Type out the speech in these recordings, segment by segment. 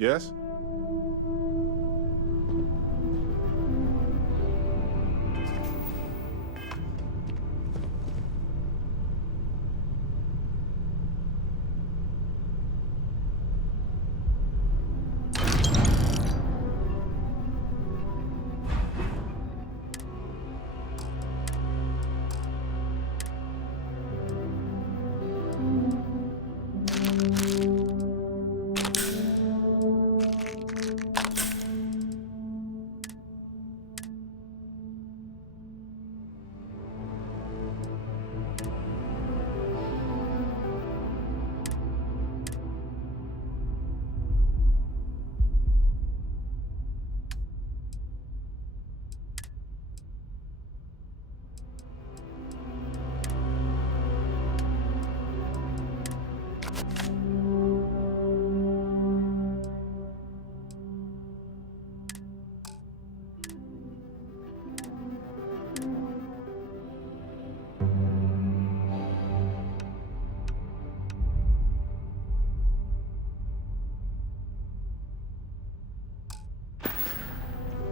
Yes?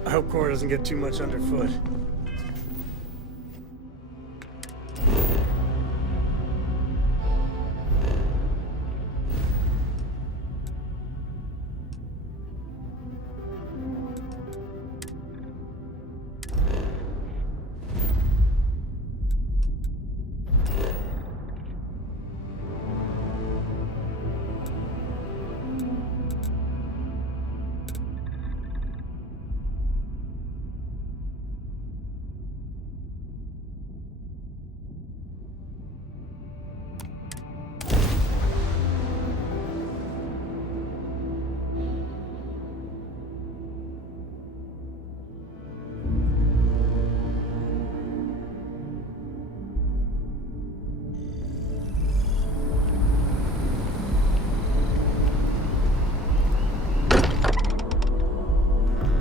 I hope Cora doesn't get too much underfoot.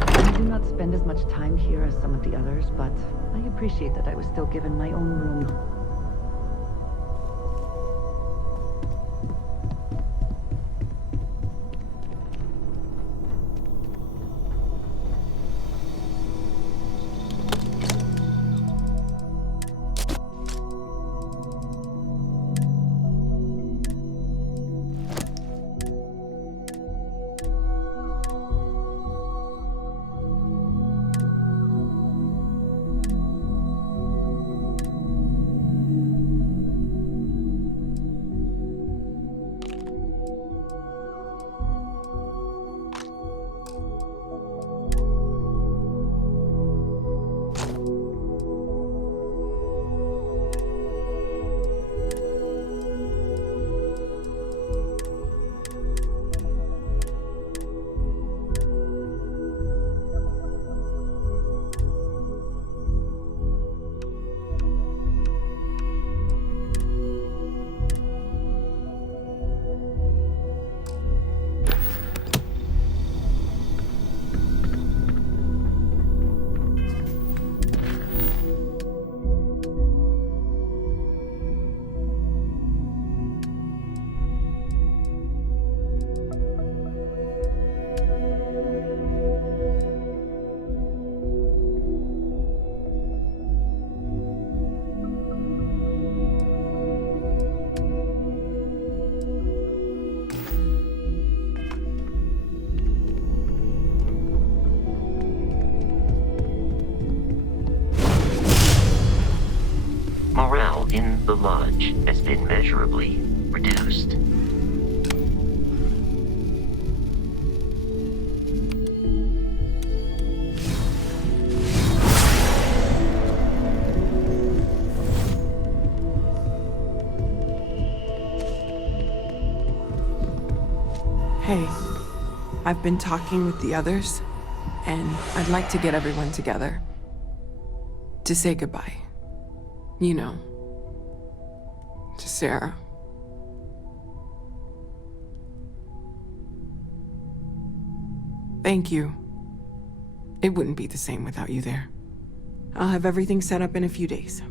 I do not spend as much time here as some of the others, but I appreciate that I was still given my own room. Morale in the lodge has been measurably reduced. Hey, I've been talking with the others, and I'd like to get everyone together. To say goodbye. You know, to Sarah. Thank you. It wouldn't be the same without you there. I'll have everything set up in a few days.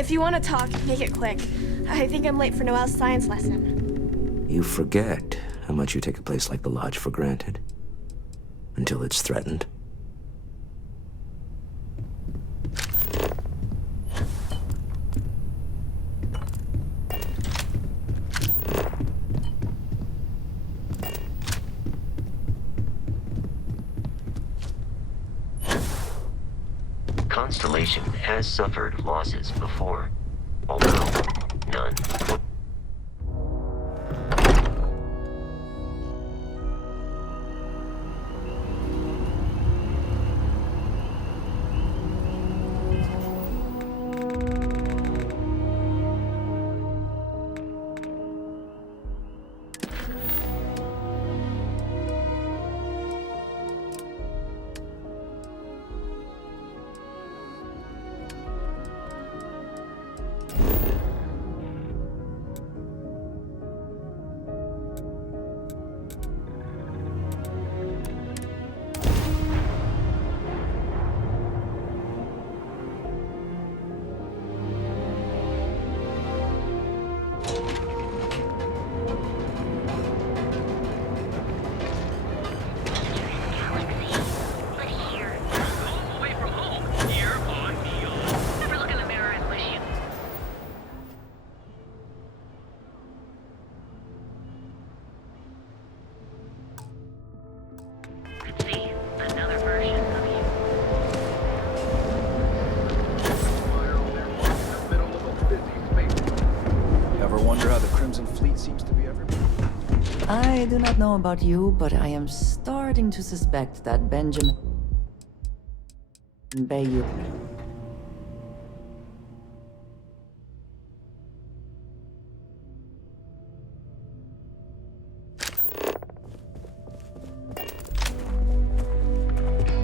If you want to talk, make it quick. I think I'm late for Noelle's science lesson. You forget how much you take a place like the Lodge for granted. Until it's threatened. Constellation has suffered losses before, although none. I do not know about you, but I am starting to suspect that Benjamin Bayou.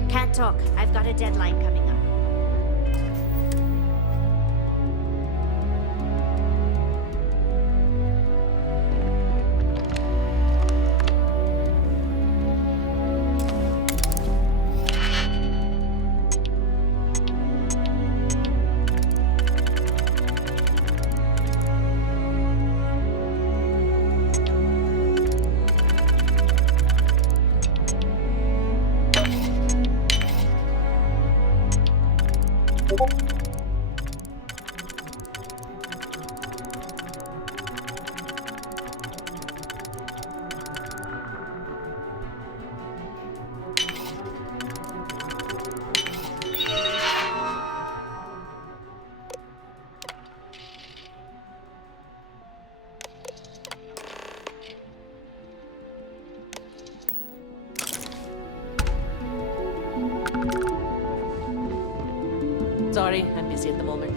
Can't talk. I've got a deadline coming up. Sorry, I'm busy at the moment.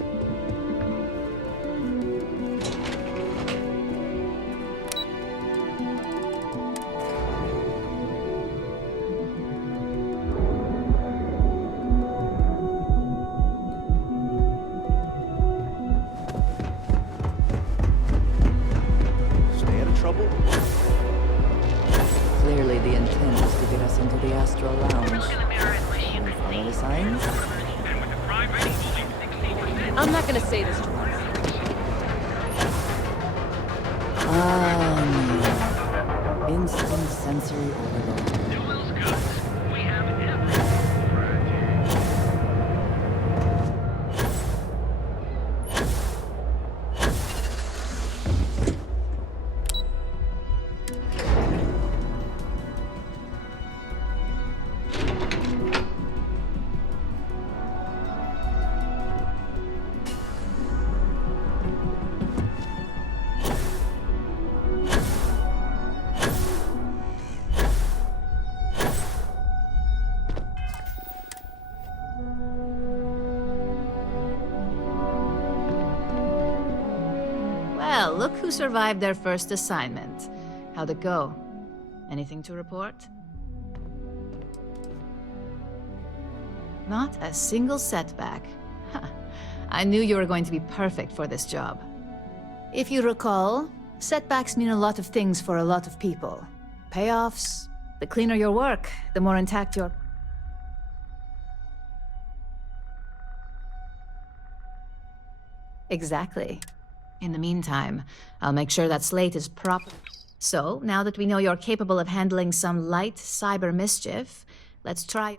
Stay out of trouble? Clearly the intent is to get us into the Astral Lounge. Can we follow the signs? I'm not gonna say this to you. Ah, no. Instant sensory overload. Well, look who survived their first assignment. How'd it go? Anything to report? Not a single setback. Huh. I knew you were going to be perfect for this job. If you recall, setbacks mean a lot of things for a lot of people. Payoffs, the cleaner your work, the more intact your... Exactly. In the meantime, I'll make sure that slate is proper. So, now that we know you're capable of handling some light cyber mischief, let's try.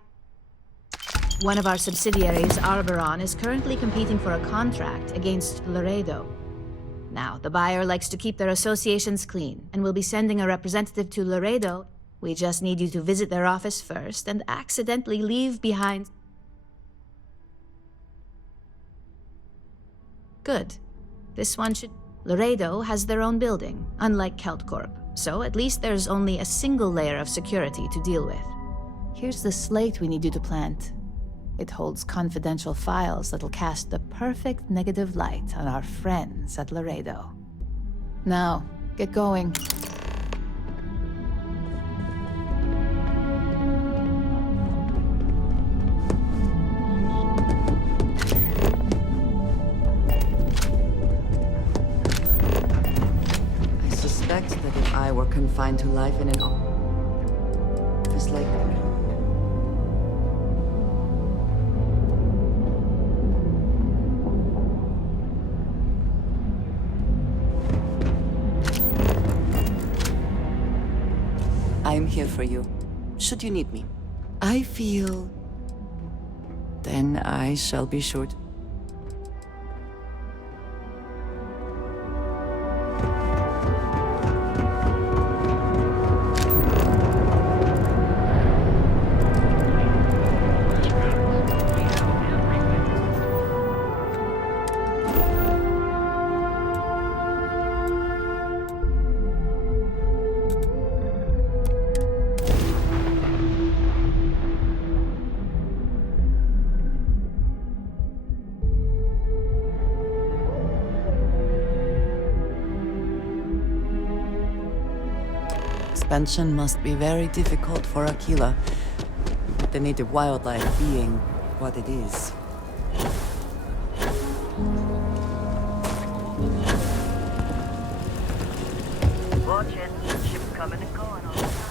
One of our subsidiaries, Arboron, is currently competing for a contract against Laredo. Now, the buyer likes to keep their associations clean, and will be sending a representative to Laredo. We just need you to visit their office first and accidentally leave behind... Good. This one should... Laredo has their own building, unlike KeltCorp, so at least there's only a single layer of security to deal with. Here's the slate we need you to plant. It holds confidential files that'll cast the perfect negative light on our friends at Laredo. Now, get going. I suspect that if I were confined to life in an office like... I'm here for you, should you need me. I feel... Then I shall be sure to... Expansion must be very difficult for Aquila, the native wildlife being what it is. Watch it, ship coming and going all the time.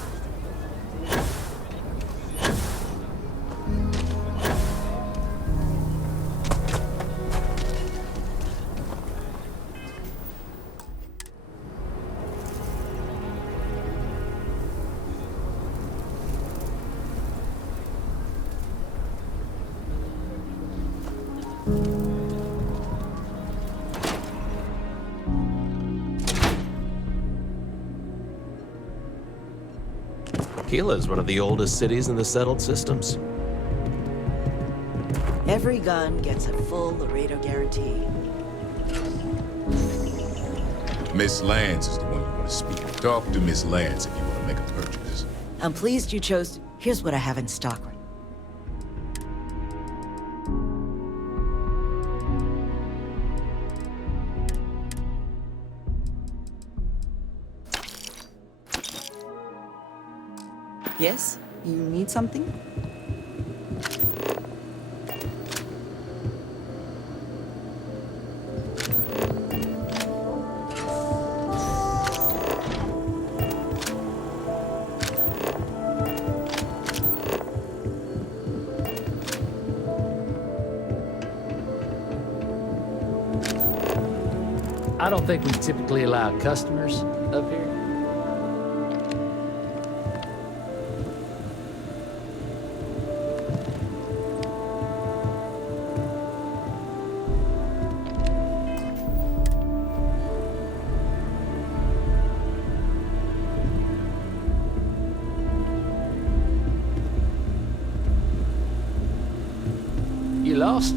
Aquila is one of the oldest cities in the settled systems. Every gun gets a full Laredo guarantee. Miss Lance is the one you want to speak to. Talk to Miss Lance if you want to make a purchase. I'm pleased you chose... Here's what I have in stock. Yes? You need something? I don't think we typically allow customers up here. You lost?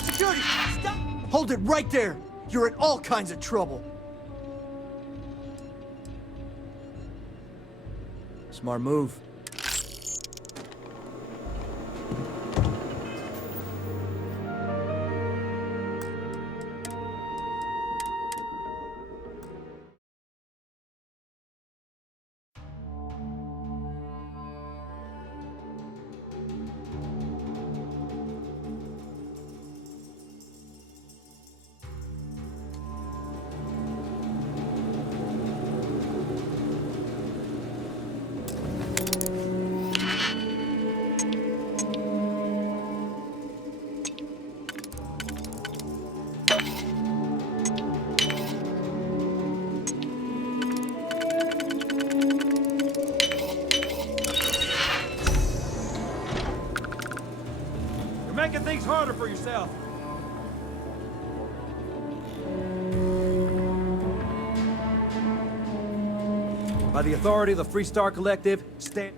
Security! Stop! Hold it right there! You're in all kinds of trouble. Smart move. Making things harder for yourself. By the authority of the Freestar Collective, stand.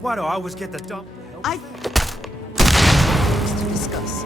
Why do I always get the dump? To discuss.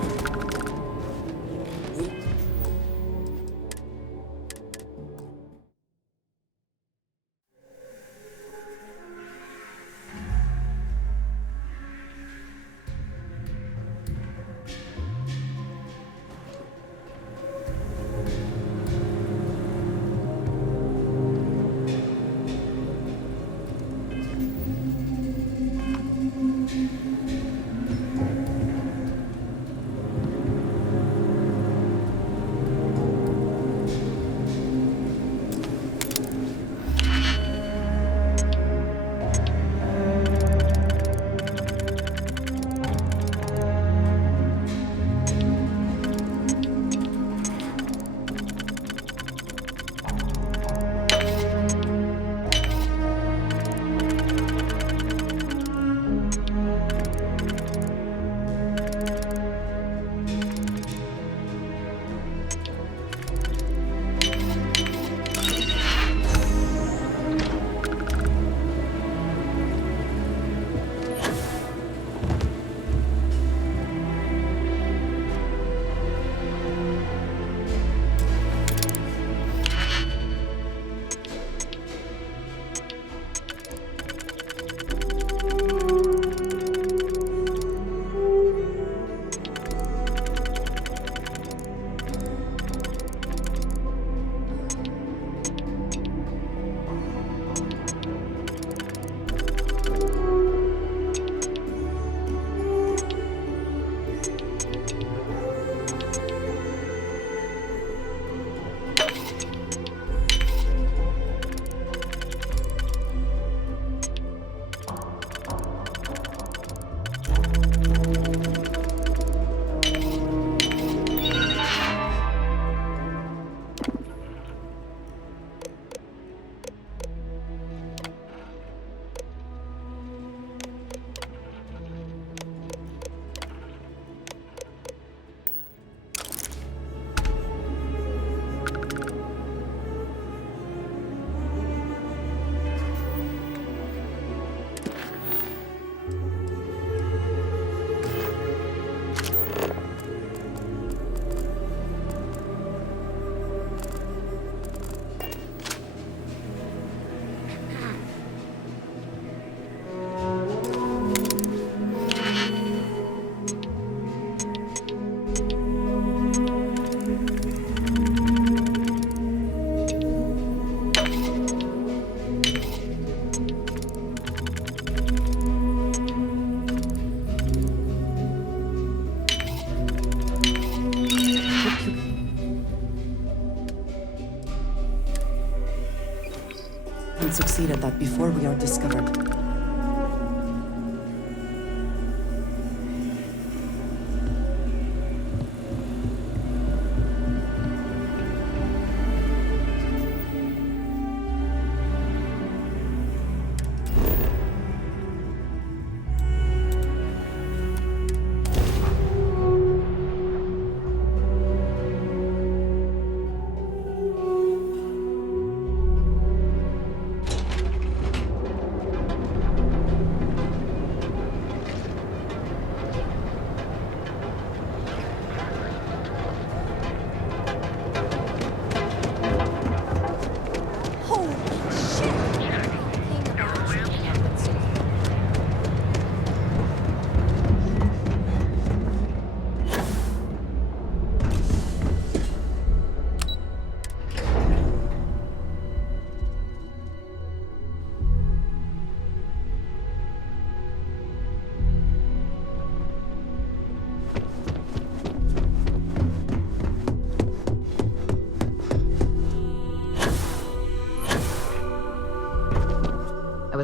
Succeed at that before we are discovered.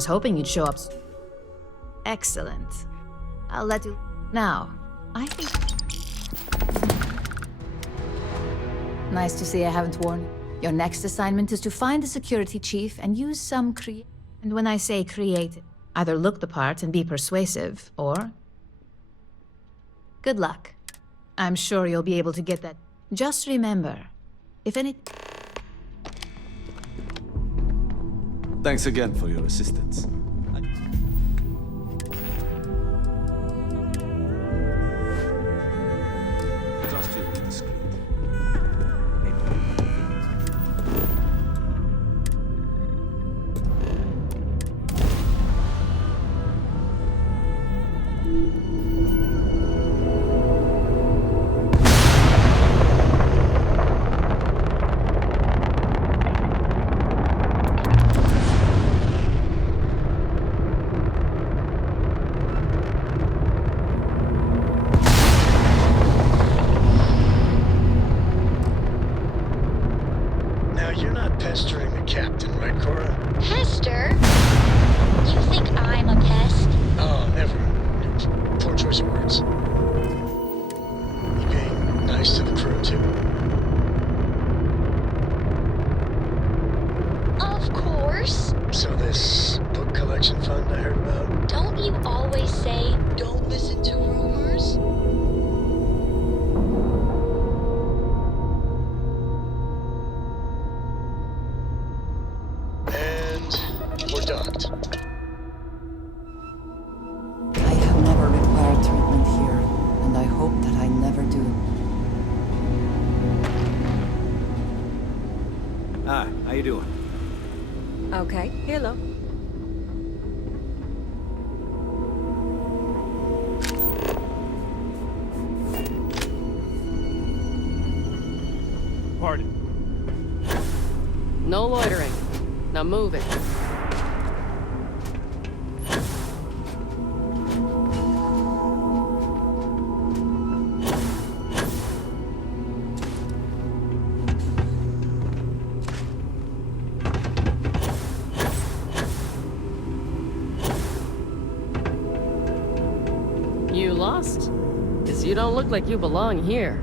was hoping you'd show up. Excellent. I'll let you... Now, I think... Nice to see I haven't warned. Your next assignment is to find the security chief and use some And when I say creative, either look the part and be persuasive, or... Good luck. I'm sure you'll be able to get that. Just remember, if any... Thanks again for your assistance. Trust you to be discreet. Now, you're not pestering the captain, right, Cora? Pester? You think I'm a pest? Oh, never. Poor choice of words. You being nice to the crew, too? Of course. So this book collection fund I heard about? Don't you always say, don't listen to rumors? And we're docked. I have never required treatment here, and I hope that I never do. Hi, how you doing? Okay, hello. Pardon. No loitering. Now move it. You lost? 'Cause you don't look like you belong here.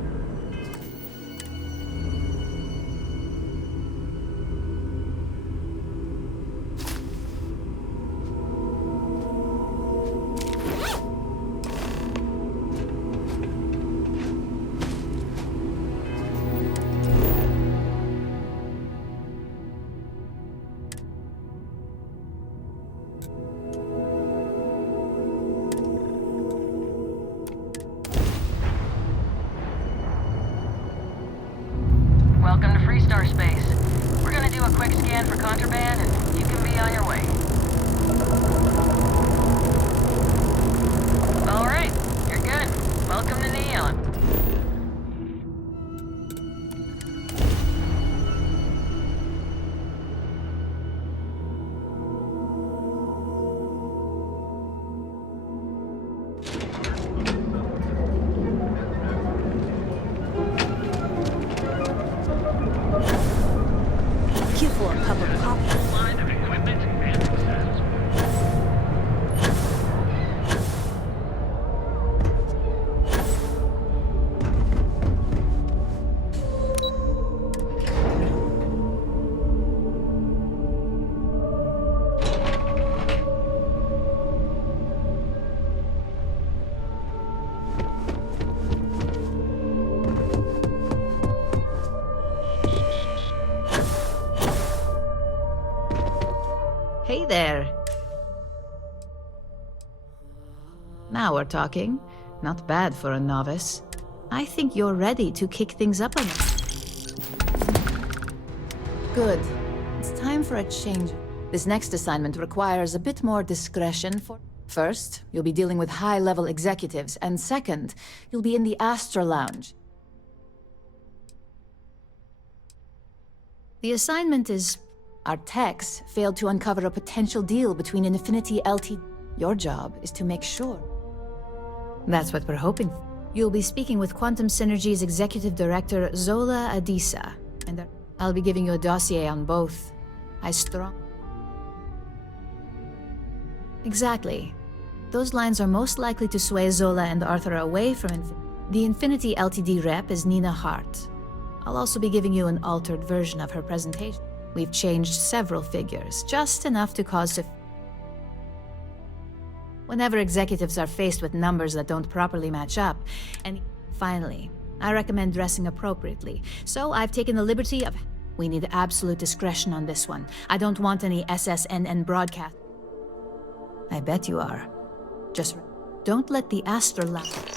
Welcome to Freestar Space. We're gonna do a quick scan for contraband, and you can be on your way. All right, you're good. Welcome to Neon. You for a cup of coffee. Hey there. Now we're talking. Not bad for a novice. I think you're ready to kick things up a bit. Good. It's time for a change. This next assignment requires a bit more discretion for... First, you'll be dealing with high-level executives, and second, you'll be in the Astra Lounge. The assignment is... Our techs failed to uncover a potential deal between Infinity LT. Your job is to make sure. That's what we're hoping for. You'll be speaking with Quantum Synergy's Executive Director, Zola Adisa, and I'll be giving you a dossier on both. Exactly. Those lines are most likely to sway Zola and Arthur away from Infinity. The Infinity Ltd rep is Nina Hart. I'll also be giving you an altered version of her presentation. We've changed several figures, just enough to cause whenever executives are faced with numbers that don't properly match up. And finally, I recommend dressing appropriately. So I've taken the liberty of... We need absolute discretion on this one. I don't want any SSNN broadcast. I bet you are. Just don't let the Astor laugh.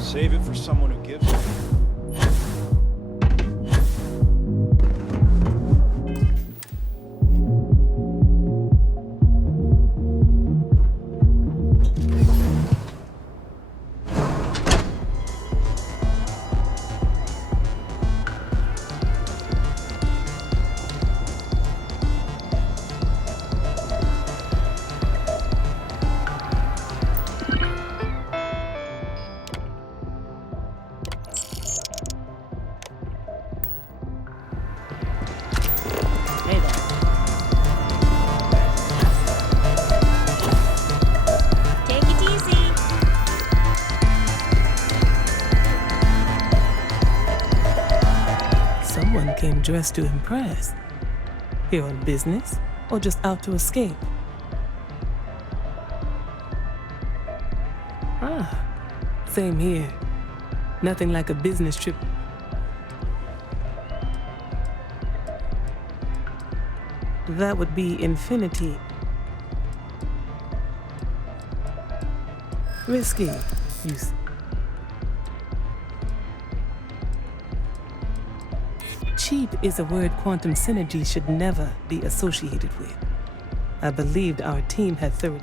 Save it for someone who gives it. Dressed to impress. Here on business, or just out to escape? Ah, same here. Nothing like a business trip. That would be Infinity. Risky, you see. Cheap is a word quantum synergy should never be associated with. I believed our team had thorough.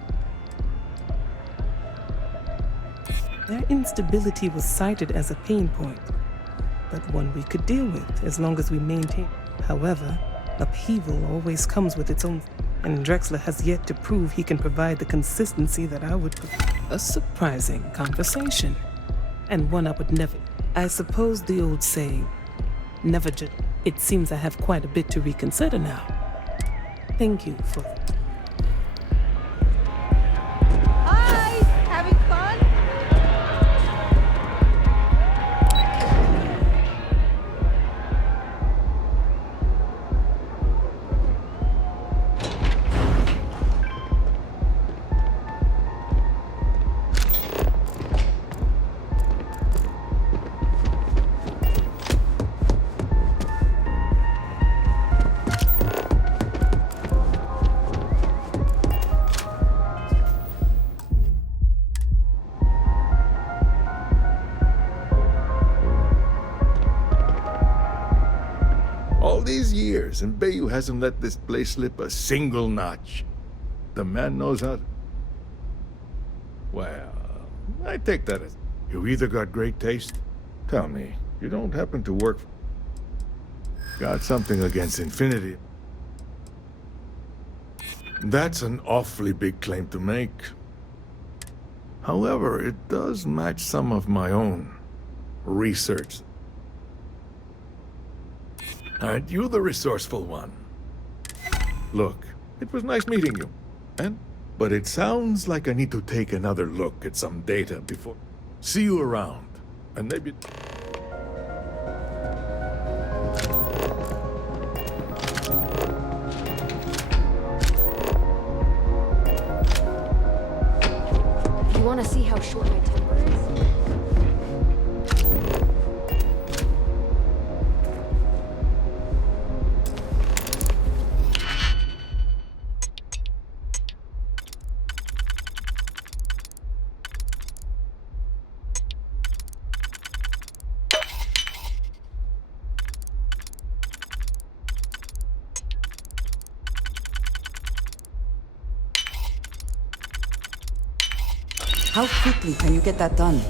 Their instability was cited as a pain point, but one we could deal with as long as we maintain. However, upheaval always comes with its own, and Drexler has yet to prove he can provide the consistency that I would. A surprising conversation, and one I would never. I suppose the old saying, never judge. It seems I have quite a bit to reconsider now. Thank you for... Hi! Having fun? years, and Bayou hasn't let this place slip a single notch. The man knows how. Well, I take that as you either got great taste. Tell me, you don't happen to work. Got something against Infinity? That's an awfully big claim to make. However, it does match some of my own research. Aren't you the resourceful one? Look, it was nice meeting you, but it sounds like I need to take another look at some data before. See you around, and maybe. You want to see how short my temper is? How quickly can you get that done?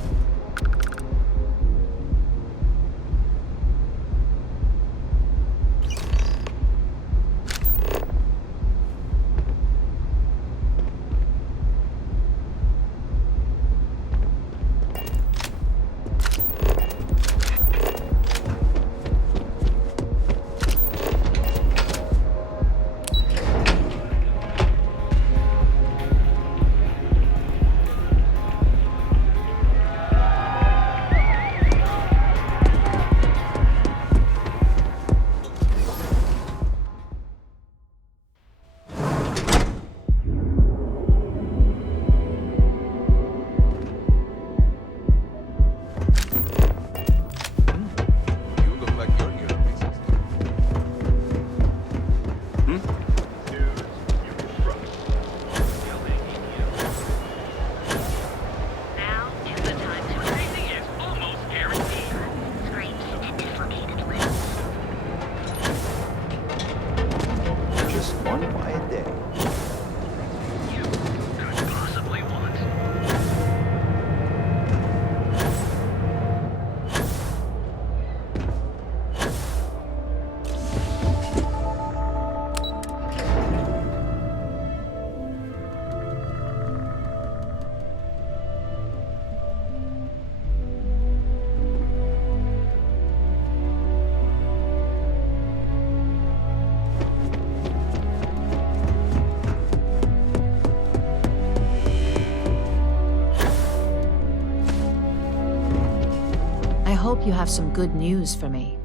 I hope you have some good news for me.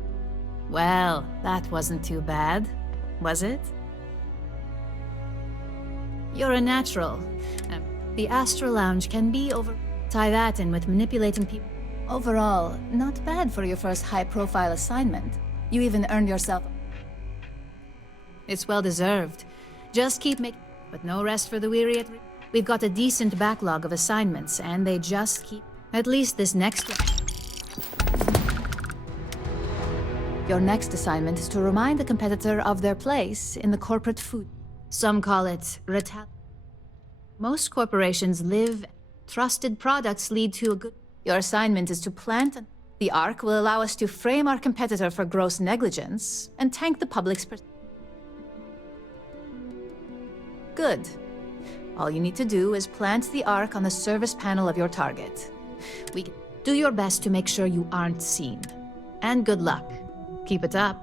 Well, that wasn't too bad, was it? You're a natural. The Astral Lounge can be over... Tie that in with manipulating people. Overall, not bad for your first high-profile assignment. You even earned yourself... It's well-deserved. Just keep making... But no rest for the weary. We've got a decent backlog of assignments, and they just keep... At least this next one. Your next assignment is to remind the competitor of their place in the corporate food. Some call it Most corporations live. Trusted products lead to a good... Your assignment is to plant... The Ark will allow us to frame our competitor for gross negligence and tank the public's... Good. All you need to do is plant the Ark on the service panel of your target. Do your best to make sure you aren't seen. And good luck. Keep it up.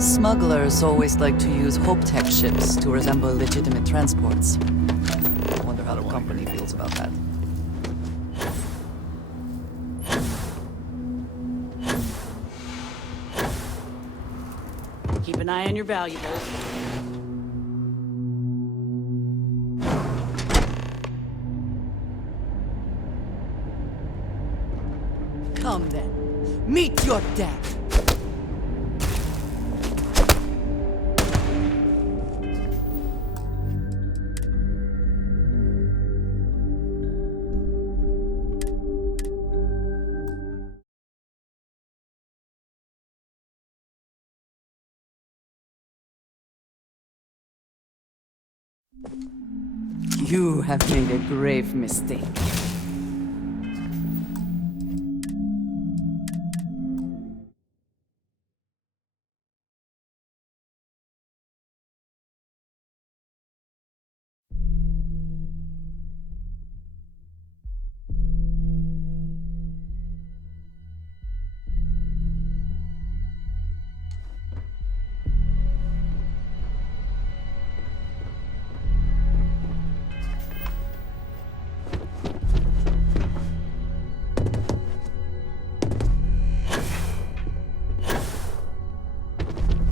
Smugglers always like to use Hope-Tech ships to resemble legitimate transports. I wonder how the company feels about that. Keep an eye on your valuables. Come then. You're dead. You have made a grave mistake.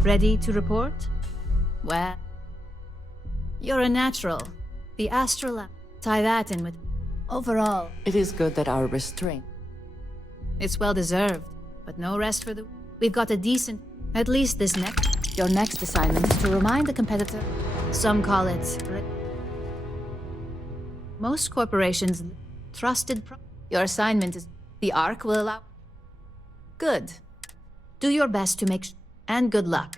Ready to report? Well, you're a natural. The astral. Tie that in with. Overall, It is good that our restraint. it's well deserved, but no rest for the. We've got a decent. At least this next. Your next assignment is to remind the competitor. Some call it. Most corporations trusted. Your assignment is. The Ark will allow. Good. Do your best to make. And good luck.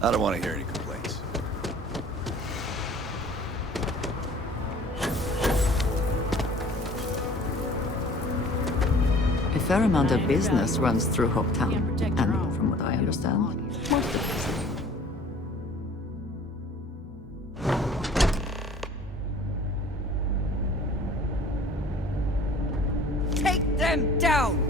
I don't want to hear any complaints. A fair amount of business runs through Hopetown, and from what I understand, most of it. Take them down!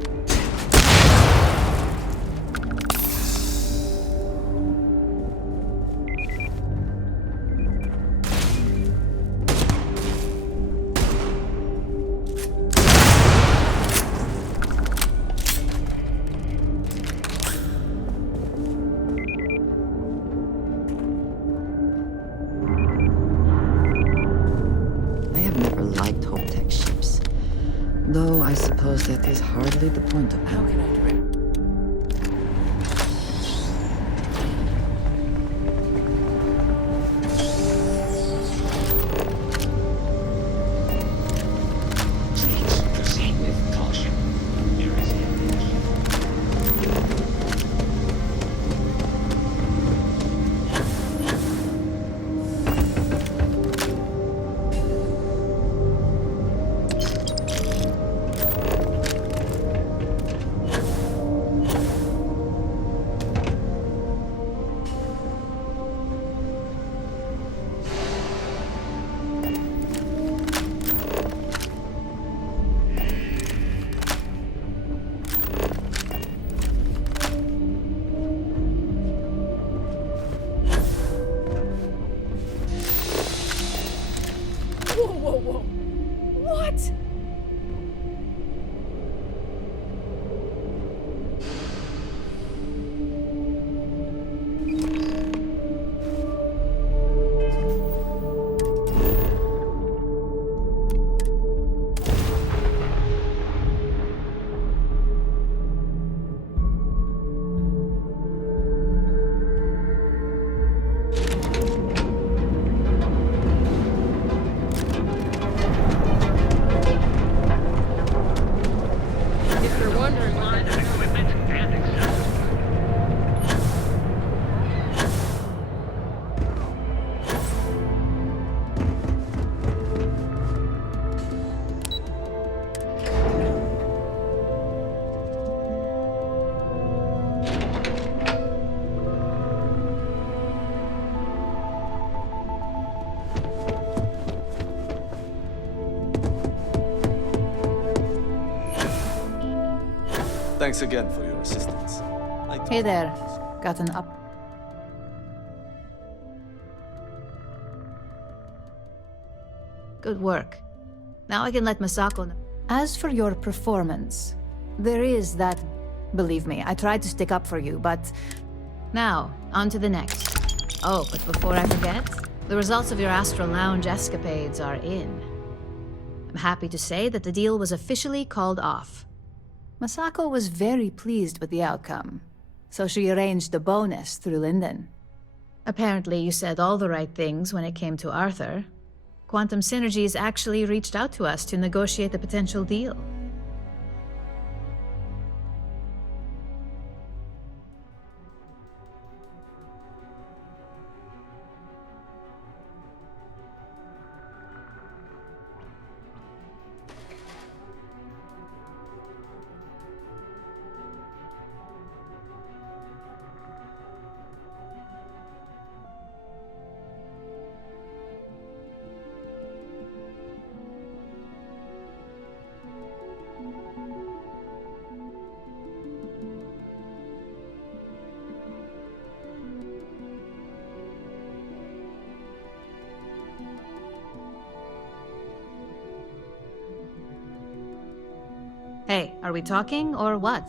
Though I suppose that is hardly the point of how can I direct? Proceed with caution. There is Thanks again for your assistance. Hey there. Got an up. Good work. Now I can let Masako know. As for your performance, there is that... Believe me, I tried to stick up for you, but... Now, on to the next. Oh, but before I forget, the results of your Astral Lounge escapades are in. I'm happy to say that the deal was officially called off. Masako was very pleased with the outcome, so she arranged a bonus through Linden. Apparently, you said all the right things when it came to Arthur. Quantum Synergies actually reached out to us to negotiate the potential deal. Hey, are we talking or what?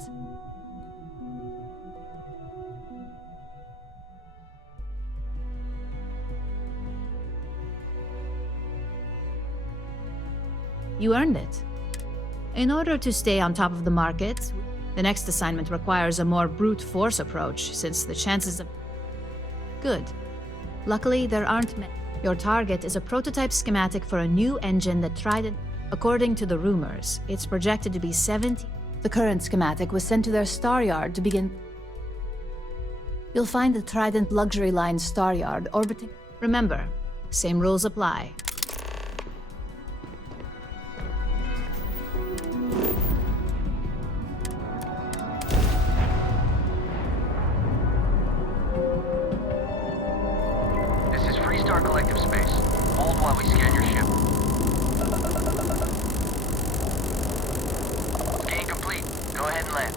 You earned it. In order to stay on top of the market, the next assignment requires a more brute force approach, since the chances of... Good. Luckily, there aren't many. Your target is a prototype schematic for a new engine that Trident... According to the rumors, it's projected to be 70. The current schematic was sent to their star yard to begin... You'll find the Trident luxury line star yard orbiting... Remember, same rules apply. This is Freestar Collective Space. Hold while we scan your ship. Scan complete. Go ahead and land.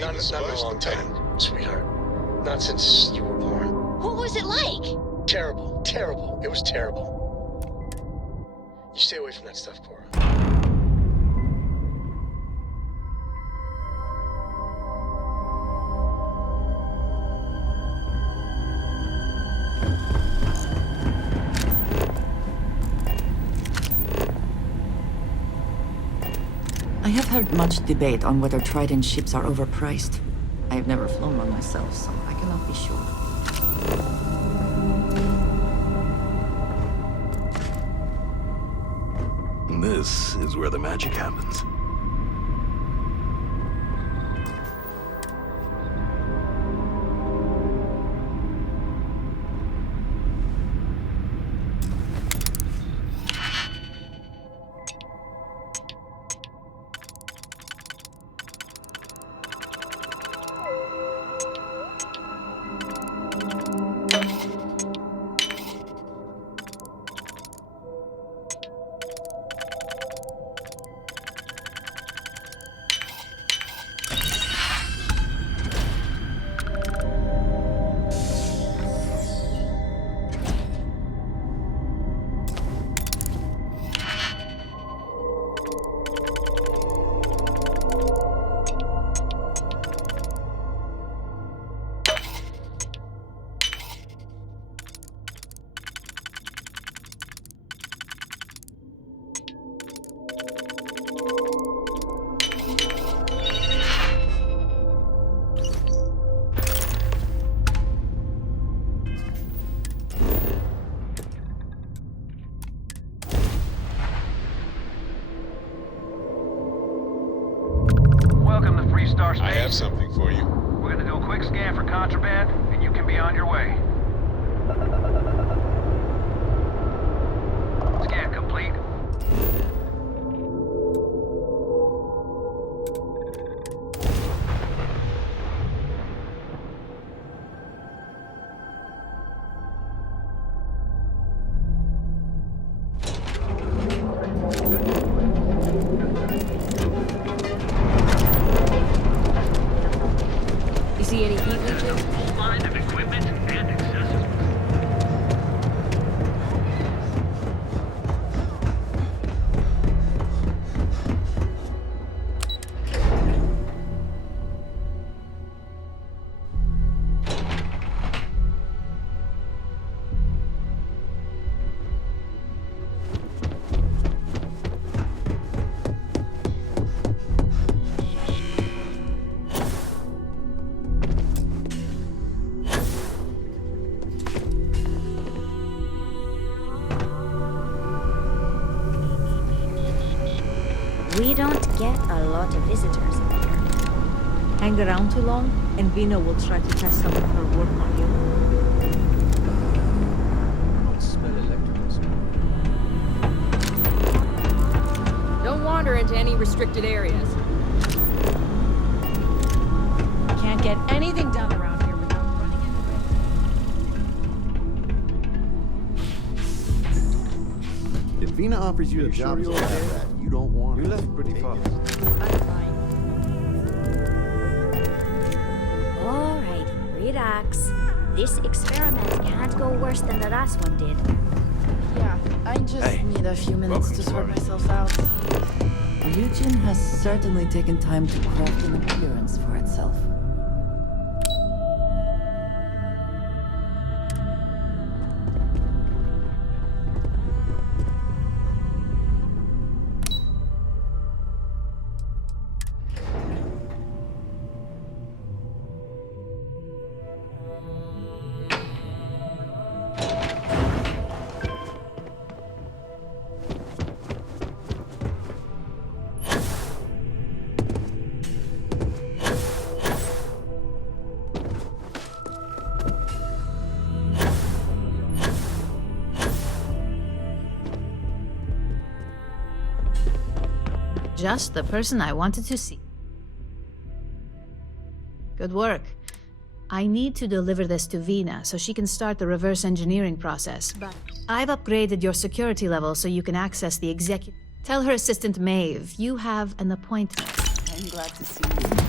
Not in a long time, sweetheart. Not since you were born. What was it like? Terrible. Terrible. It was terrible. You stay away from that stuff, Cora. I have heard much debate on whether Trident ships are overpriced. I have never flown one myself, so I cannot be sure. This is where the magic happens. Freestar Space. I have something for you. We're gonna do a quick scan for contraband, and you can be on your way. Scan complete. You see any heat leeches? Full line of equipment and accessories. We don't get a lot of visitors in here. Hang around too long, and Vina will try to test some of her work on you. Don't wander into any restricted areas. Can't get anything done around here without running into If Vina offers you a job sure as you're a okay? rat, you don't want You it. left pretty fast. All right, relax. This experiment can't go worse than the last one did. Yeah, I just need a few minutes to sort myself out. Ryujin has certainly taken time to craft an appearance for itself. Just the person I wanted to see. Good work. I need to deliver this to Vina so she can start the reverse engineering process, but I've upgraded your security level so you can access the executive. Tell her assistant Maeve you have an appointment. I'm glad to see you.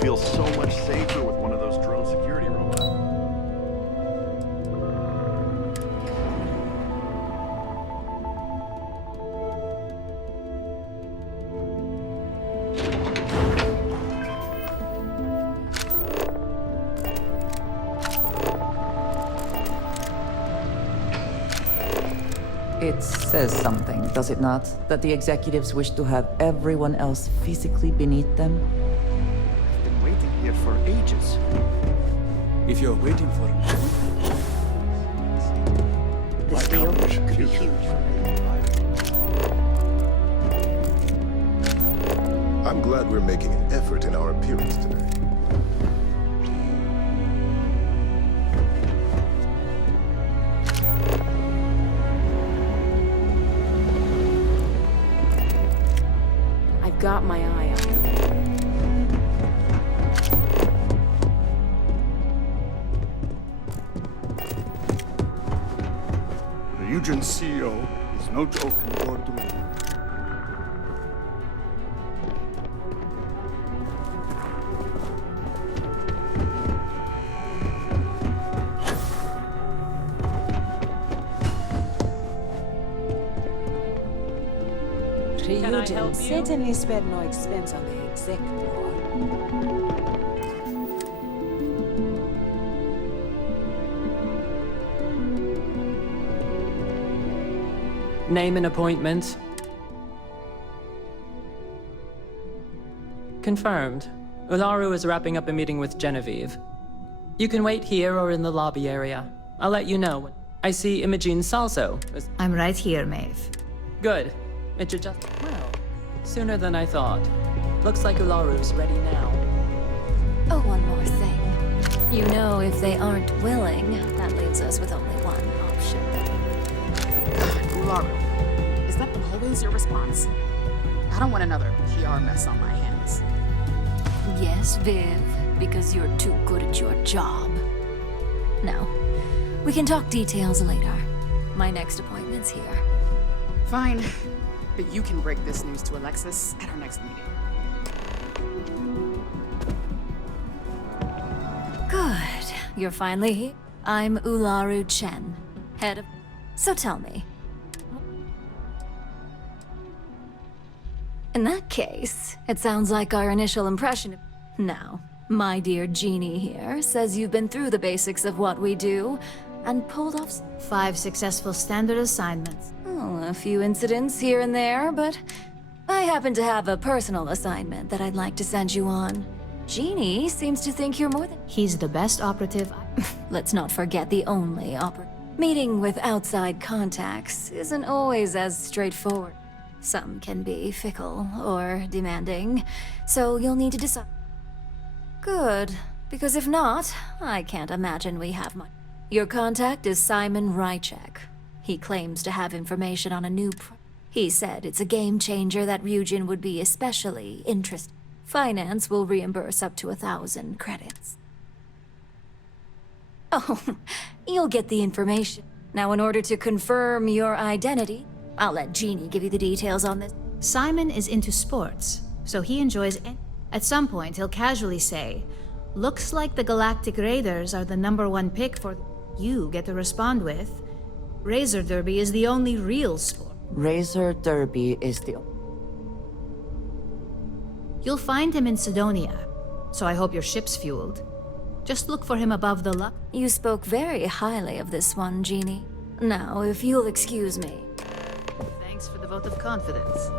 Feel so much safer with one of those drone security robots. It says something, does it not? That the executives wish to have everyone else physically beneath them? Waiting here for ages. If you're waiting for This deal could be huge for me. I'm glad we're making an effort in our appearance today. got my eye on you. The Eugen CEO is no joke in boardroom. Ryujin certainly spared no expense on the exec floor. Name and appointment. Confirmed. Ularu is wrapping up a meeting with Genevieve. You can wait here or in the lobby area. I'll let you know. I see Imogene Salso. I'm right here, Maeve. Good. It should just... Well, sooner than I thought. Looks like Ularu's ready now. Oh, one more thing. You know, if they aren't willing, that leaves us with only one option. Ularu, is that always your response? I don't want another PR mess on my hands. Yes, Viv, because you're too good at your job. Now, we can talk details later. My next appointment's here. Fine, but you can break this news to Alexis at our next meeting. Good. You're finally here. I'm Ularu Chen, head of... So tell me. In that case, it sounds like our initial impression... Now, my dear Jeannie here says you've been through the basics of what we do, and pulled off 5 successful standard assignments. Oh, a few incidents here and there, but I happen to have a personal assignment that I'd like to send you on. Jeannie seems to think you're more than... He's the best operative. Let's not forget the only operative. Meeting with outside contacts isn't always as straightforward. Some can be fickle or demanding, so you'll need to decide. Good, because if not, I can't imagine we have much. Your contact is Simon Rychek. He claims to have information on a new He said it's a game changer that Ryujin would be especially interested. Finance will reimburse up to 1,000 credits. Oh, you'll get the information. Now, in order to confirm your identity, I'll let Jeannie give you the details on this. Simon is into sports, so he enjoys At some point, he'll casually say, "Looks like the Galactic Raiders are the #1 pick for..." You get to respond with, "Razor Derby is the only real sport." Razor Derby is the... You'll find him in Sidonia, so I hope your ship's fueled. Just look for him above the luck. You spoke very highly of this one, Jeannie. Now, if you'll excuse me. Thanks for the vote of confidence.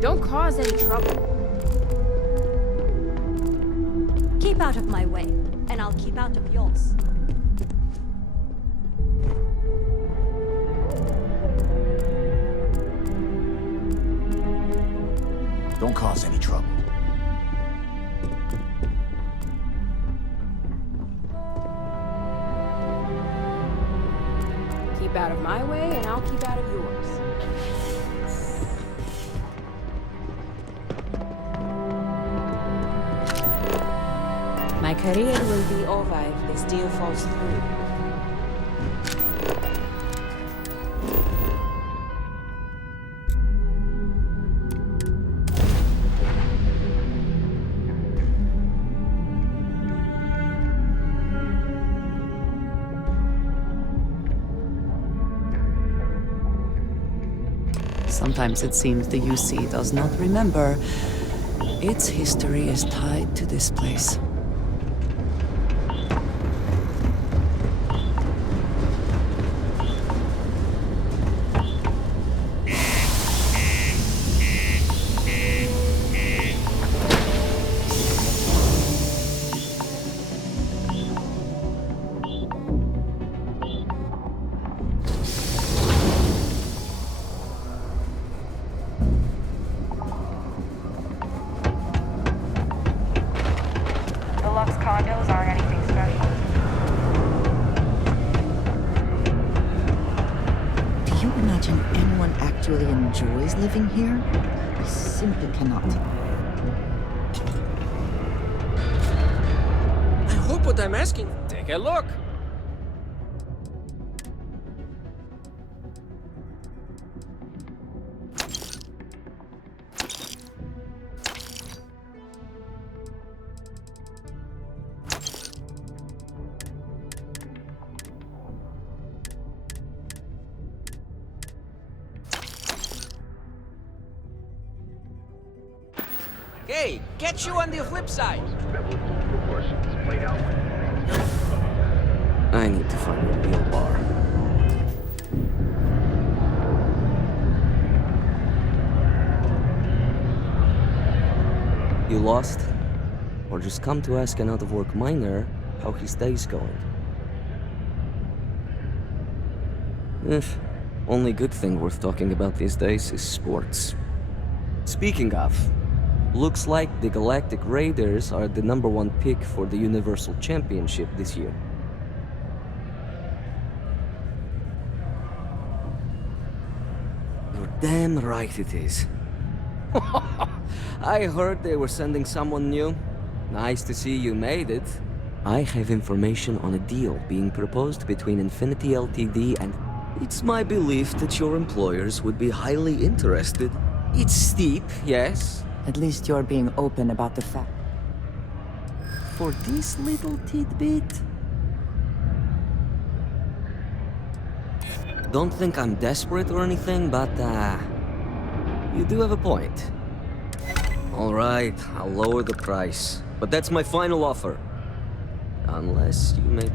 Don't cause any trouble. Keep out of my way, and I'll keep out of yours. Don't cause any trouble. Keep out of my way, and I'll keep out of yours. My career will be over if this deal falls through. Sometimes it seems the UC does not remember. Its history is tied to this place. Condos aren't anything special. Do you imagine anyone actually enjoys living here? I simply cannot. I hope what I'm asking. Take a look. Hey, catch you on the flip side. I need to find a real bar. You lost? Or just come to ask an out-of-work miner how his day's going? Only good thing worth talking about these days is sports. Speaking of, looks like the Galactic Raiders are the #1 pick for the Universal Championship this year. You're damn right it is. I heard they were sending someone new. Nice to see you made it. I have information on a deal being proposed between Infinity Ltd. and it's my belief that your employers would be highly interested. It's steep, yes. At least you're being open about the fact. For this little tidbit? Don't think I'm desperate or anything, but, you do have a point. All right, I'll lower the price. But that's my final offer. Unless you make...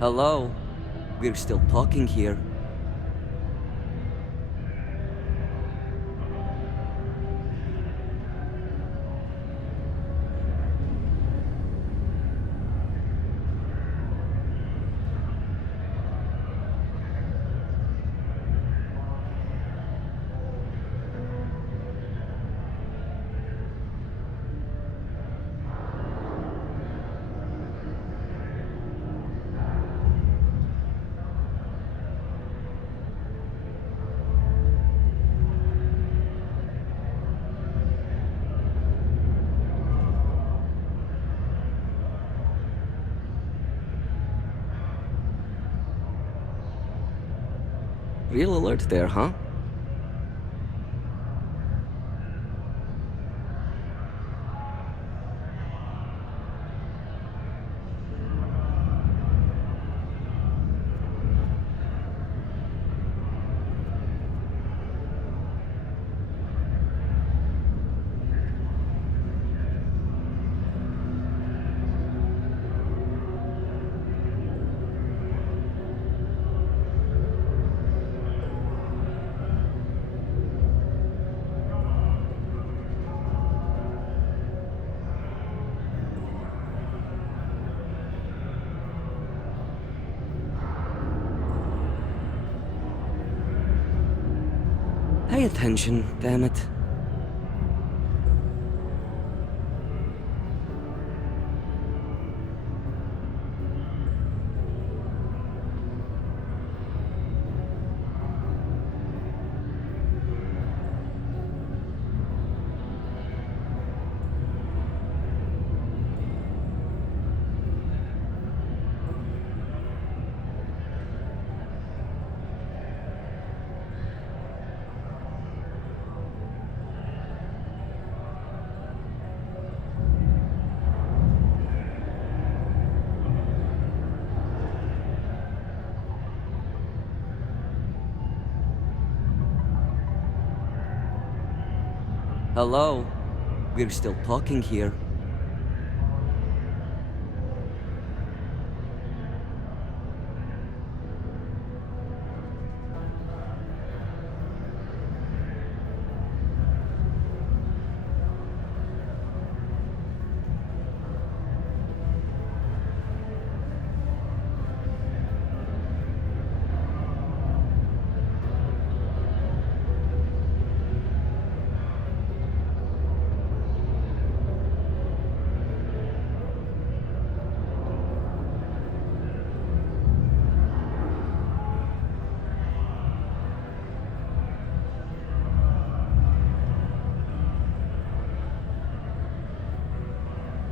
Hello? We're still talking here. Real alert there, huh? Pay attention, damn it. Hello? We're still talking here.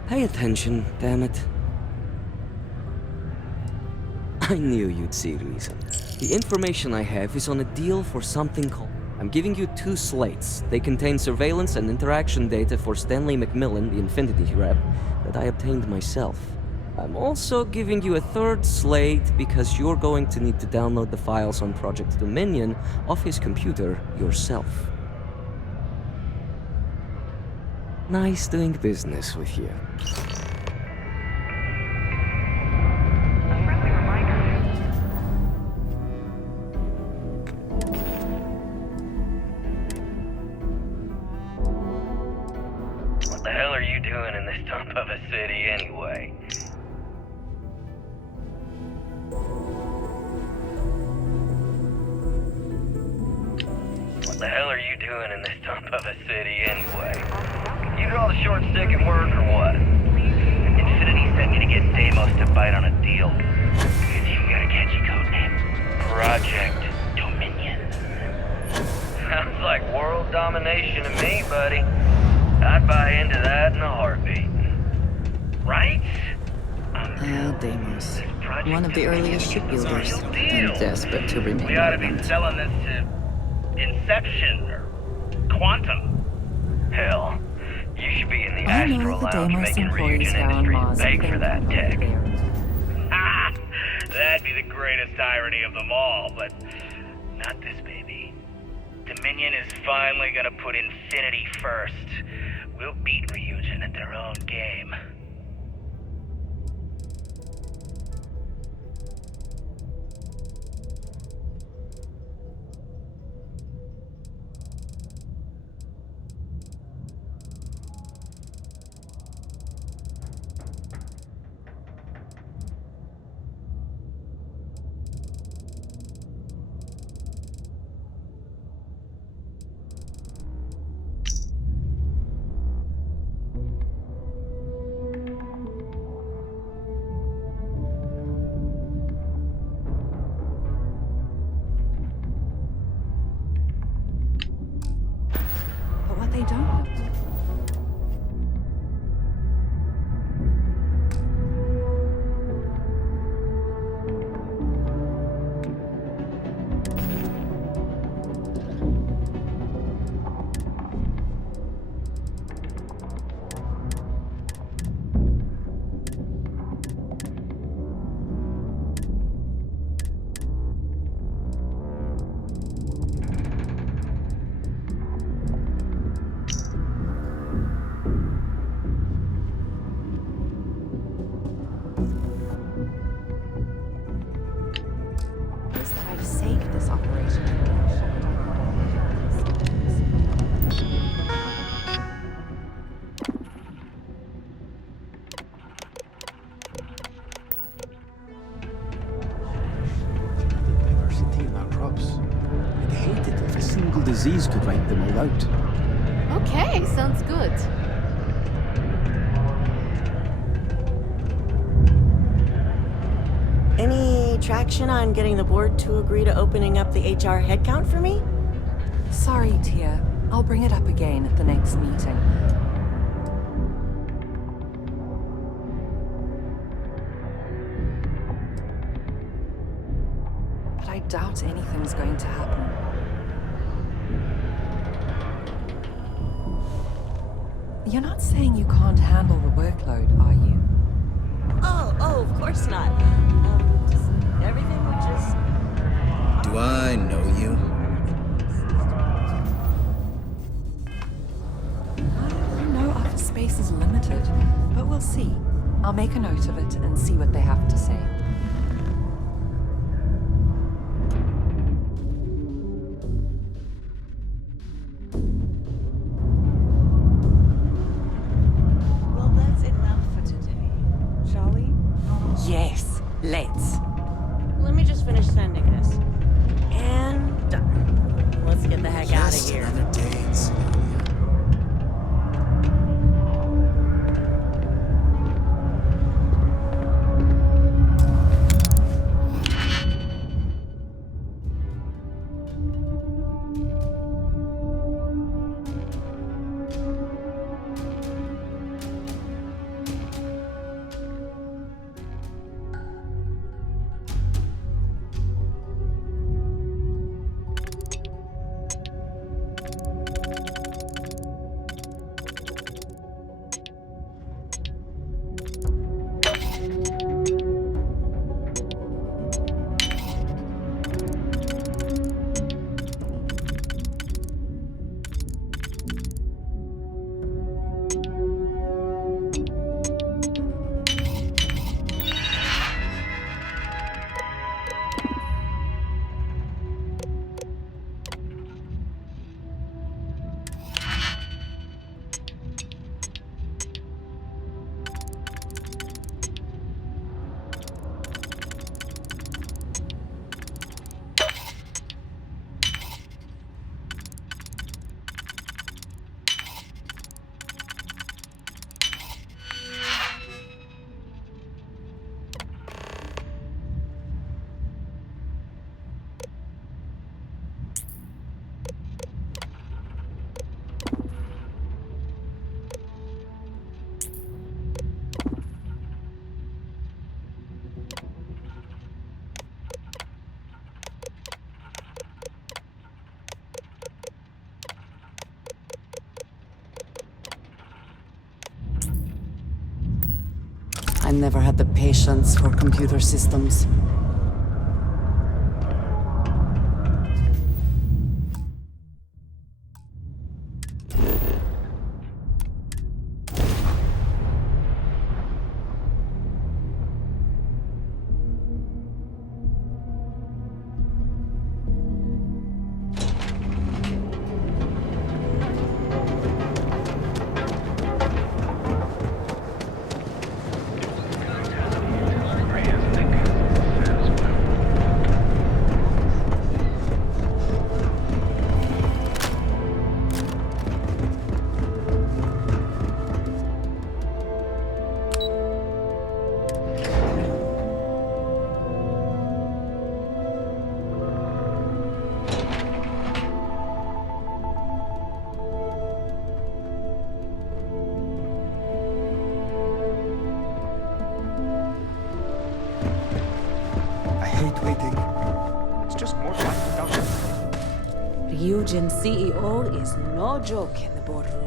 Pay attention, damn it. I knew you'd see reason. The information I have is on a deal for something called... I'm giving you 2 slates. They contain surveillance and interaction data for Stanley McMillan, the Infinity rep, that I obtained myself. I'm also giving you a 3rd slate because you're going to need to download the files on Project Dominion off his computer yourself. Nice doing business with you. What the hell are you doing in this dump of a city anyway? What the hell are you doing in this dump of a city anyway? You draw the short stick at work or what? Infinity sent me to get Deimos to bite on a deal. He's even got a catchy code name. Project Dominion. Sounds like world domination to me, buddy. I'd buy into that in a heartbeat. Right? Deimos. One of the earliest shipbuilders. And desperate to remain We ought to be relevant. selling this to Inception or Quantum. Hell, you should be in the I know Astro the Lounge Deimos making employees Ryujin here on Industries Mars beg for that tech. Ha! That'd be the greatest irony of them all, but not this baby. Dominion is finally gonna put Infinity first. We'll beat Ryujin at their own game. disease could wipe them all out. Okay, sounds good. Any traction on getting the board to agree to opening up the HR headcount for me? Sorry, Tia. I'll bring it up again at the next meeting. But I doubt anything's going to happen. You're not saying you can't handle the workload, are you? Oh, of course not. Just everything would just... Do I know you? I know office space is limited, but we'll see. I'll make a note of it and see what they have to say. Well, that's enough for today. Shall we? Yes, let's. Let me just finish sending this. And done. Let's get the heck out of here. Another day in Celia. I never had the patience for computer systems. Ryujin CEO is no joke in the boardroom.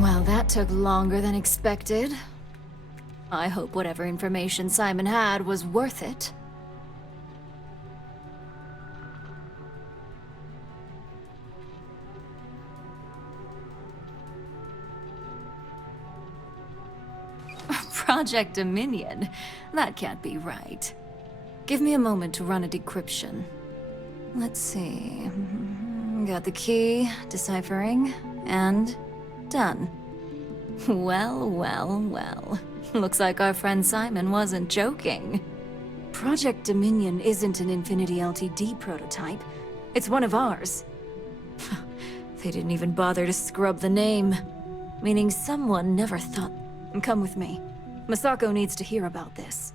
Well, that took longer than expected. I hope whatever information Simon had was worth it. Project Dominion. That can't be right. Give me a moment to run a decryption. Let's see. Got the key, deciphering, and done. Well, well, well. Looks like our friend Simon wasn't joking. Project Dominion isn't an Infinity Ltd prototype. It's one of ours. They didn't even bother to scrub the name. Meaning someone never thought... Come with me. Masako needs to hear about this.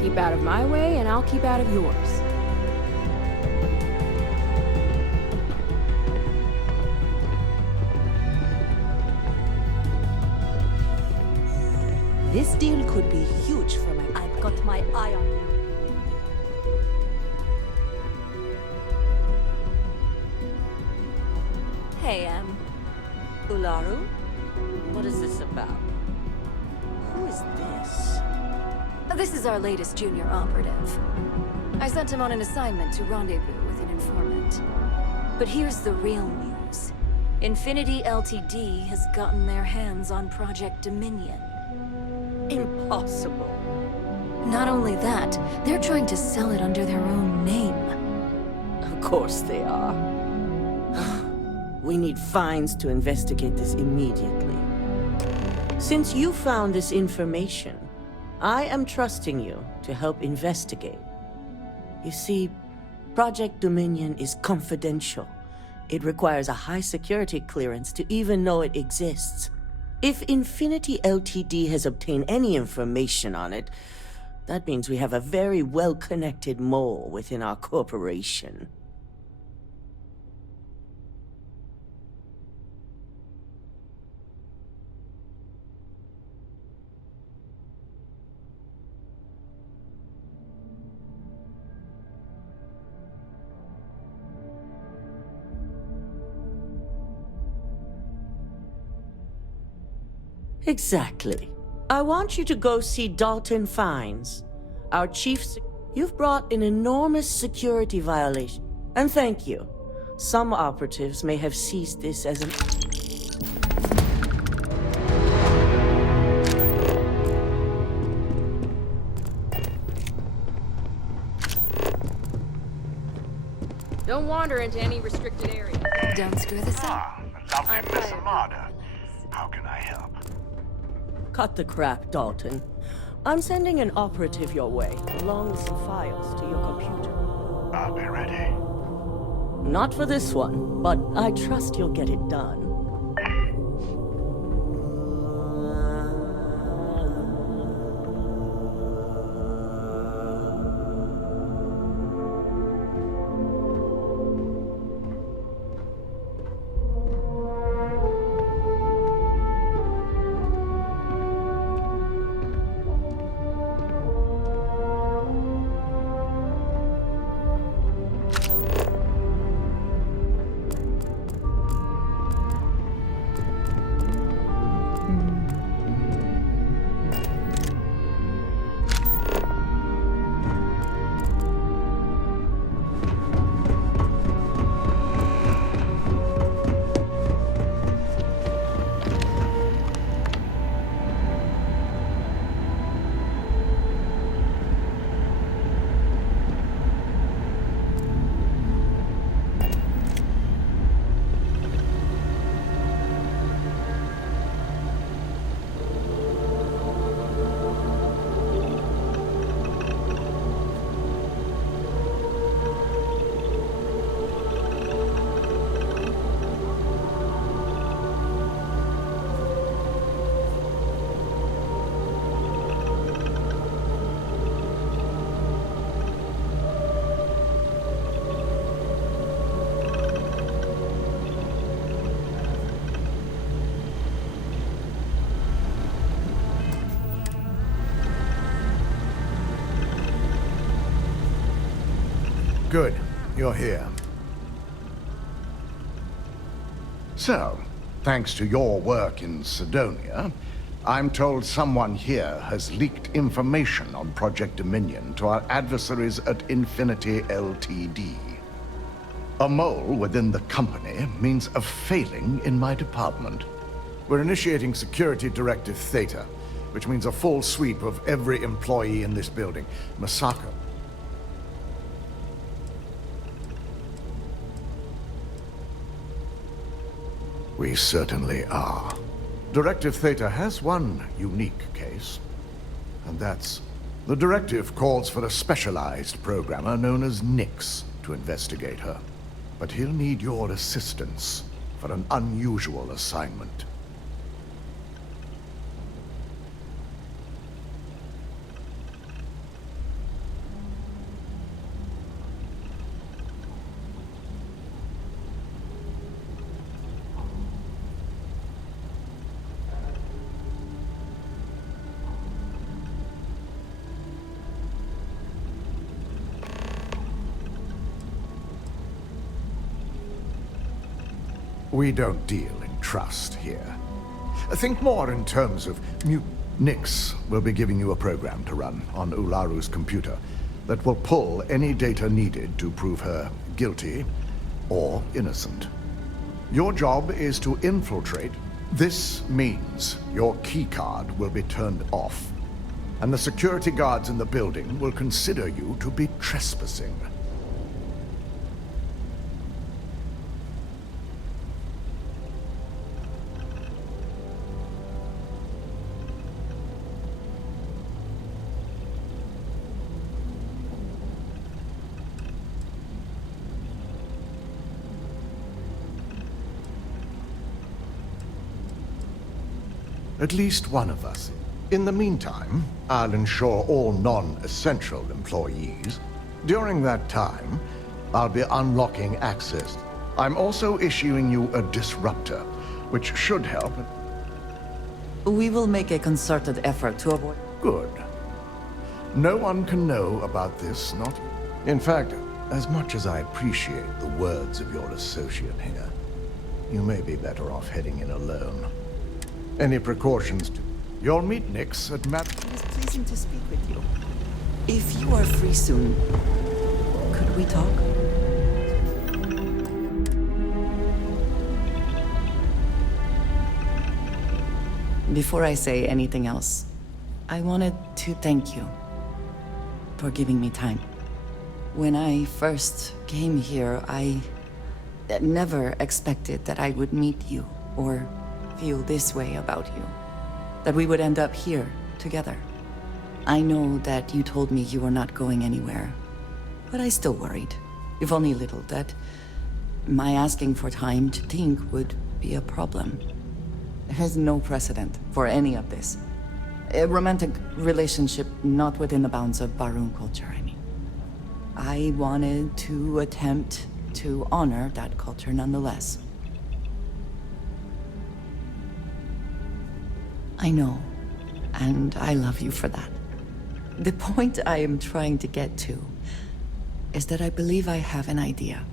Keep out of my way, and I'll keep out of yours. This deal could be huge for my... I've got my eye on you. Hey, Ularu? What is this about? Who is this? This is our latest junior operative. I sent him on an assignment to rendezvous with an informant. But here's the real news. Infinity Ltd has gotten their hands on Project Dominion. Impossible. Not only that, they're trying to sell it under their own name. Of course they are. We need Fines to investigate this immediately. Since you found this information, I am trusting you to help investigate. You see, Project Dominion is confidential. It requires a high security clearance to even know it exists. If Infinity Ltd has obtained any information on it, that means we have a very well-connected mole within our corporation. Exactly. I want you to go see Dalton Fines, our chief. You've brought an enormous security violation. And thank you. Some operatives may have seized this as an... Don't wander into any restricted area. Don't screw this up. Lovely Miss Amada. How can I help? Cut the crap, Dalton. I'm sending an operative your way, along with some files to your computer. I'll be ready. Not for this one, but I trust you'll get it done. Good. You're here. So, thanks to your work in Cydonia, I'm told someone here has leaked information on Project Dominion to our adversaries at Infinity Ltd. A mole within the company means a failing in my department. We're initiating Security Directive Theta, which means a full sweep of every employee in this building. Masako. We certainly are. Directive Theta has one unique case, and that's the directive calls for a specialized programmer known as Nix to investigate her. But he'll need your assistance for an unusual assignment. We don't deal in trust here. Think more in terms of Nix will be giving you a program to run on Ularu's computer that will pull any data needed to prove her guilty or innocent. Your job is to infiltrate. This means your keycard will be turned off, and the security guards in the building will consider you to be trespassing. At least one of us. In the meantime, I'll ensure all non-essential employees. During that time, I'll be unlocking access. I'm also issuing you a disruptor, which should help. We will make a concerted effort to avoid... Good. No one can know about this, not... In fact, as much as I appreciate the words of your associate here, you may be better off heading in alone. Any precautions? You'll meet Nix at Mat... It was pleasing to speak with you. If you are free soon, could we talk? Before I say anything else, I wanted to thank you for giving me time. When I first came here, I never expected that I would meet you or feel this way about you, that we would end up here together. I know that you told me you were not going anywhere, but I still worried, if only a little, that my asking for time to think would be a problem. There is no precedent for any of this. A romantic relationship not within the bounds of Barun culture, I mean. I wanted to attempt to honor that culture nonetheless. I know, and I love you for that. The point I am trying to get to is that I believe I have an idea,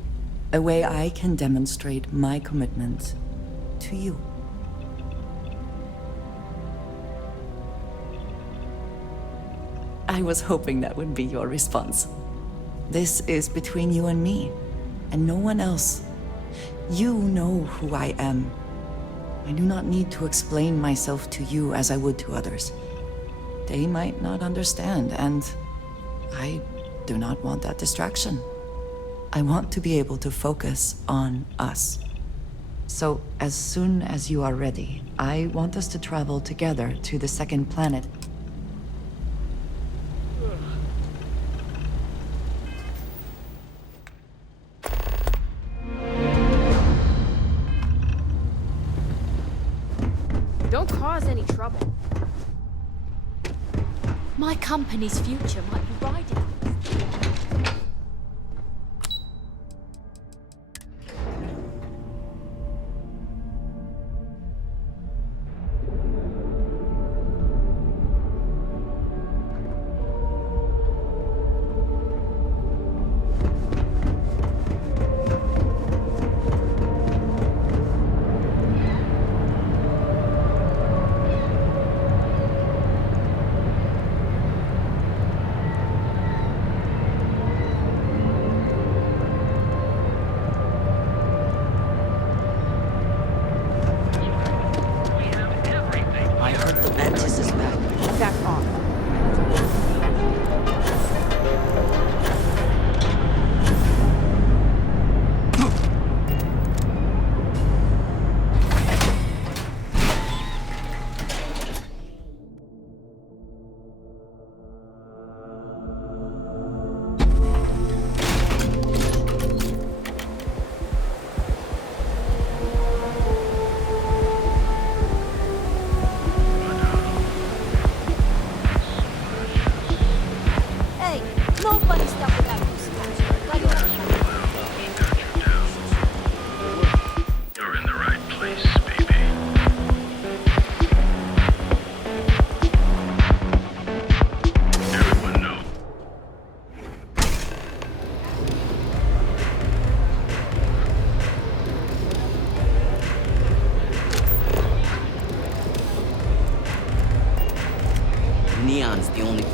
a way I can demonstrate my commitment to you. I was hoping that would be your response. This is between you and me, and no one else. You know who I am. I do not need to explain myself to you as I would to others. They might not understand, and I do not want that distraction. I want to be able to focus on us. So, as soon as you are ready, I want us to travel together to the second planet. Don't cause any trouble. My company's future might be riding on this.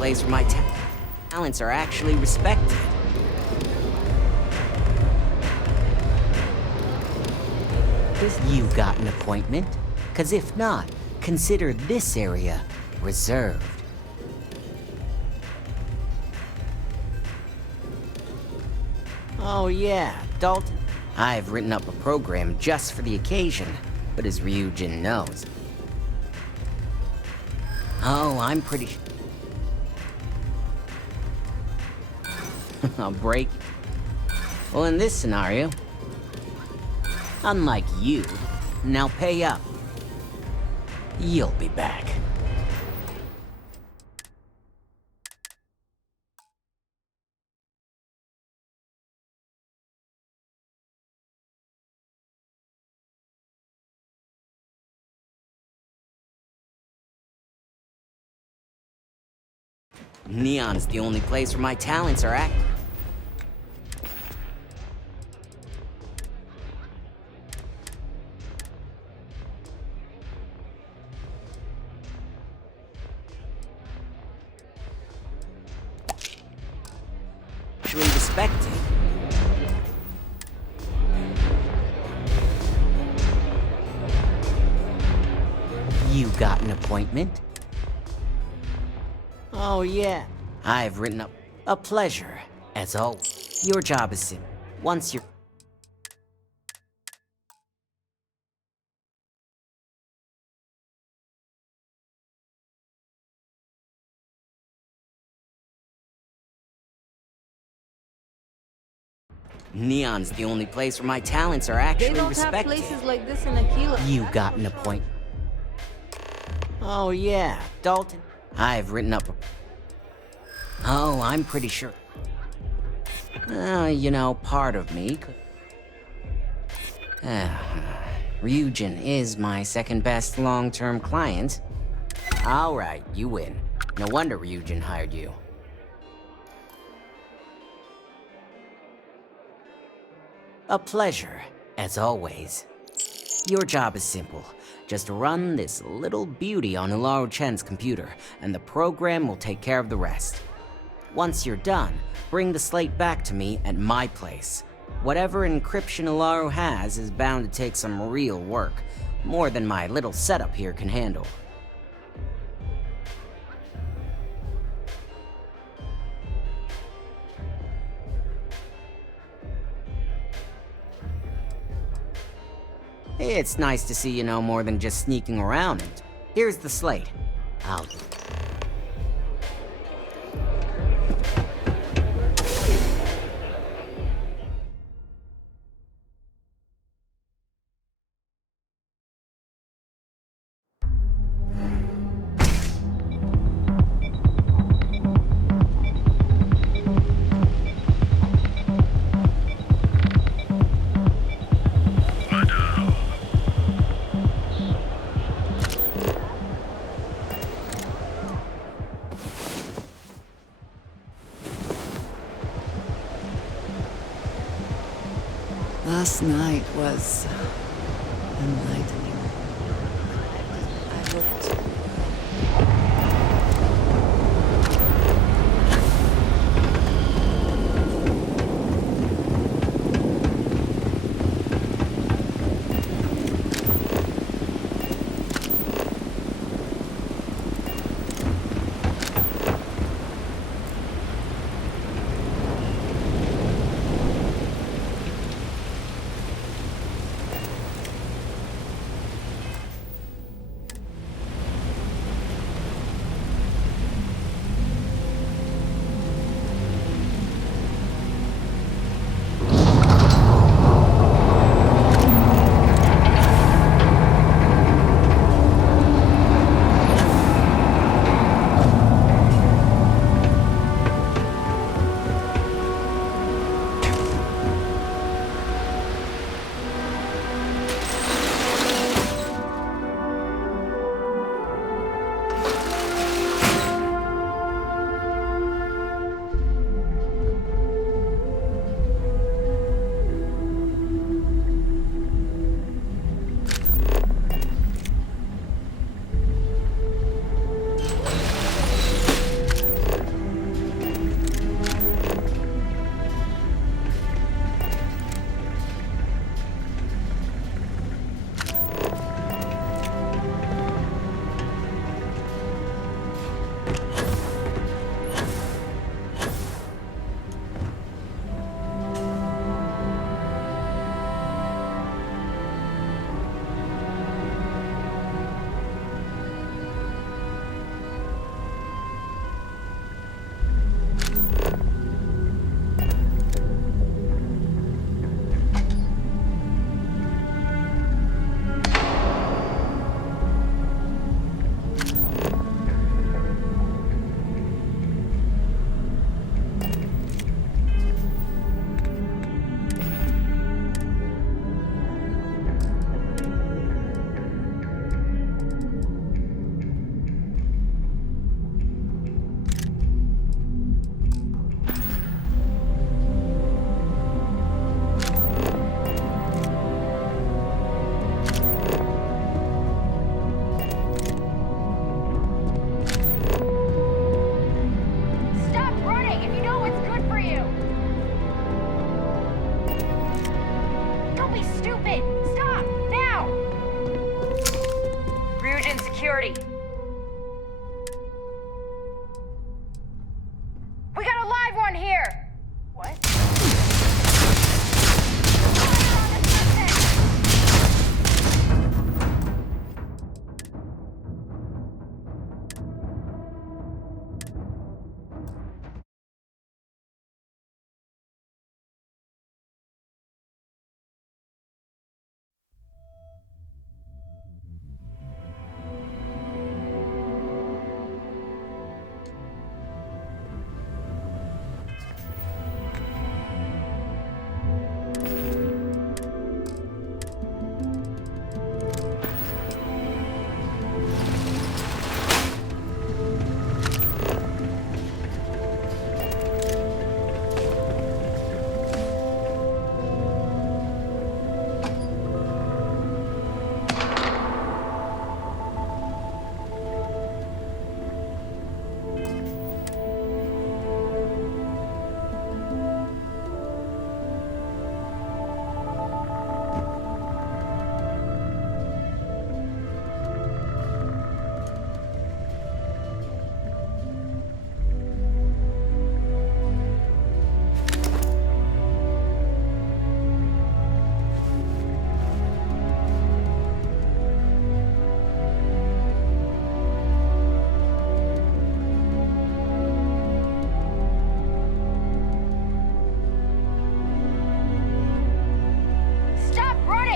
place where my talents are actually respected. You got an appointment? 'Cause if not, consider this area reserved. Oh yeah, Dalton. I've written up a program just for the occasion, but as Ryujin knows. Oh, I'm pretty I'll break. Well, in this scenario, unlike you, now pay up. You'll be back. Neon's the only place where my talents are active. Actually respected. You got an appointment? Oh yeah, I've written up a pleasure, as always. Your job is simple. Once you're... Neon's the only place where my talents are actually They don't respected. have places like this in Aquila. You got an appointment. Oh yeah, Dalton. I've written up a... Oh, I'm pretty sure. You know, part of me could... Ryujin is my second best long-term client. Alright, you win. No wonder Ryujin hired you. A pleasure, as always. Your job is simple. Just run this little beauty on Ularu Chen's computer, and the program will take care of the rest. Once you're done, bring the slate back to me at my place. Whatever encryption Ularu has is bound to take some real work, more than my little setup here can handle. It's nice to see you know more than just sneaking around. And here's the slate. I'll... Last night was enlightening. I hoped.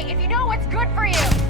me if you know what's good for you.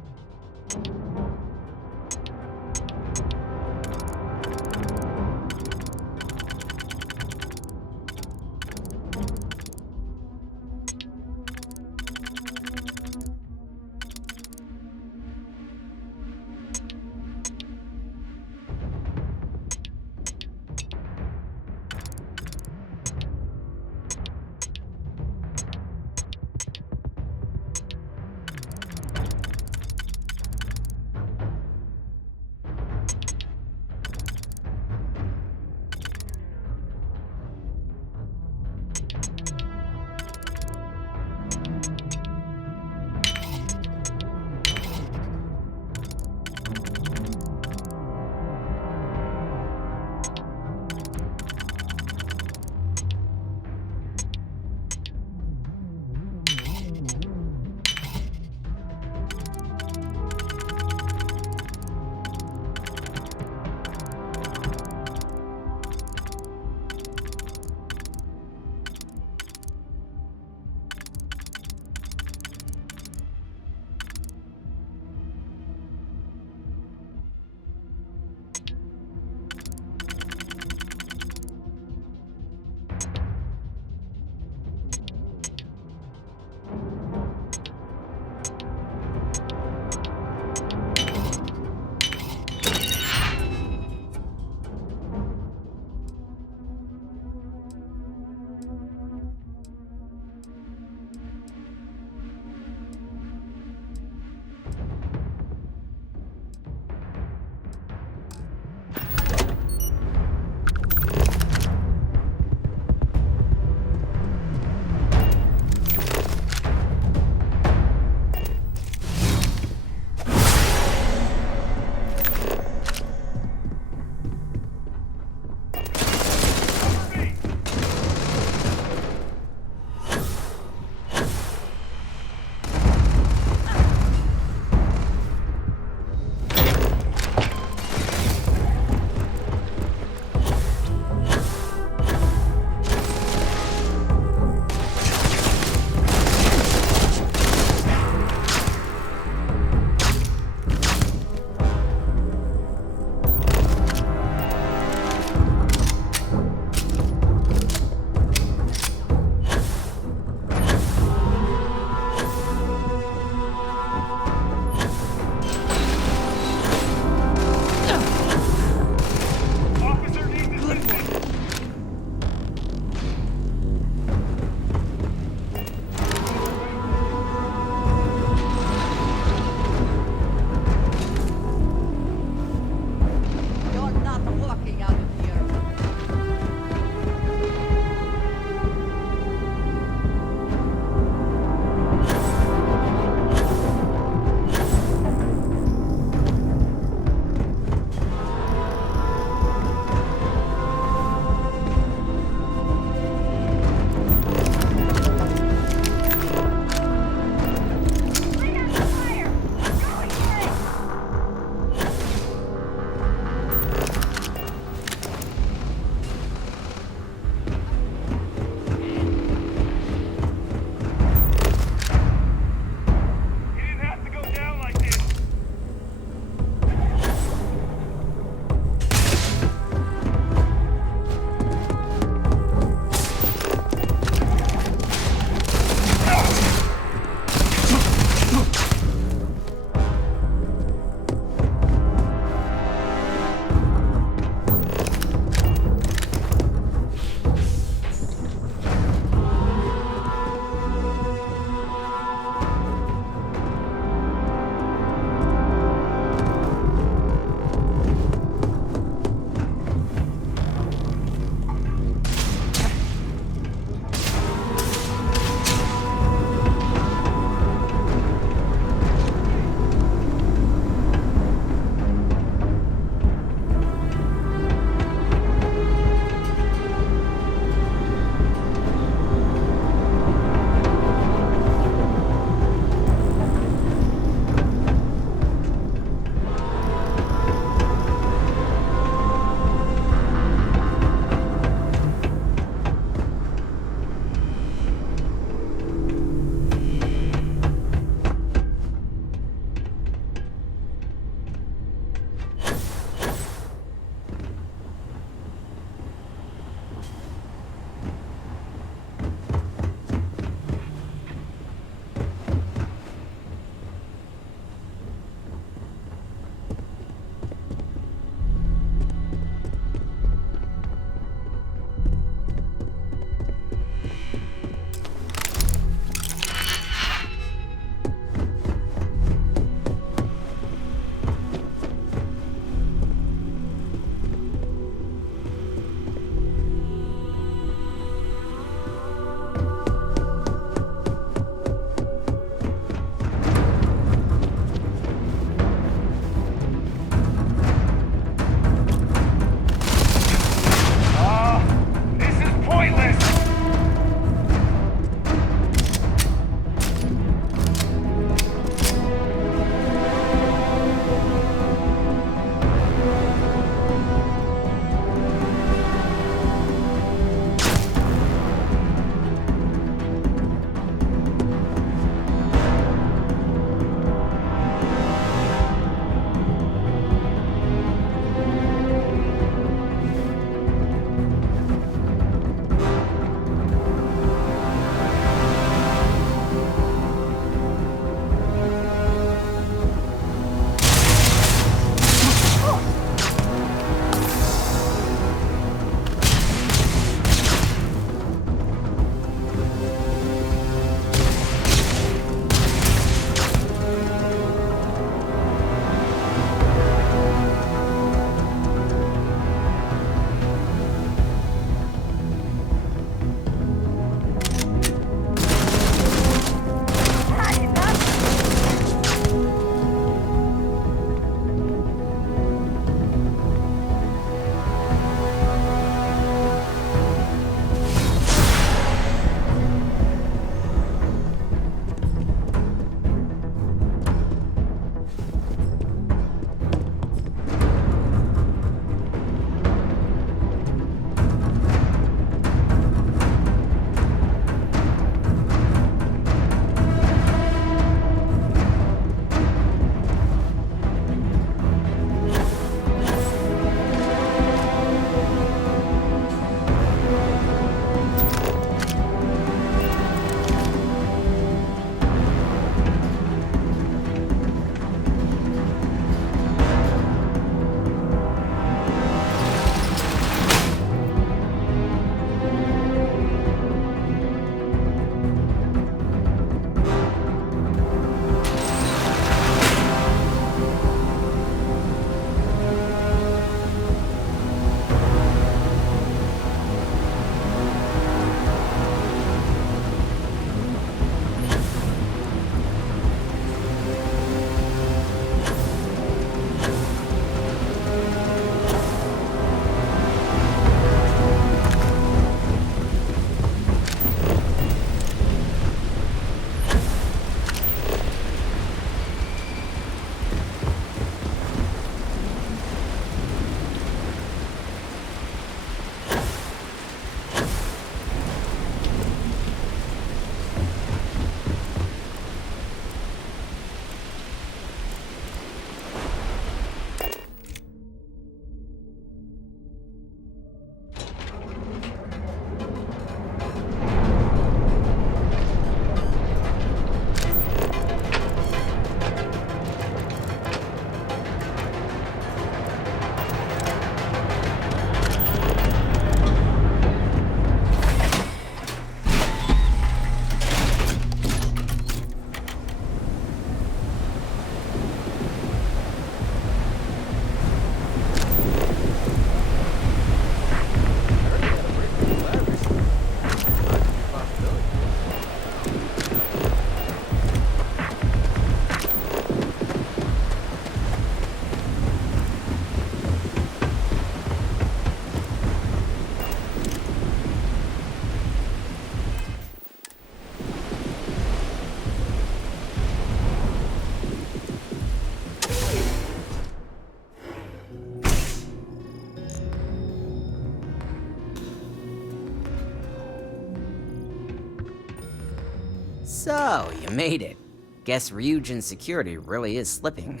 So, you made it. Guess Ryujin's security really is slipping.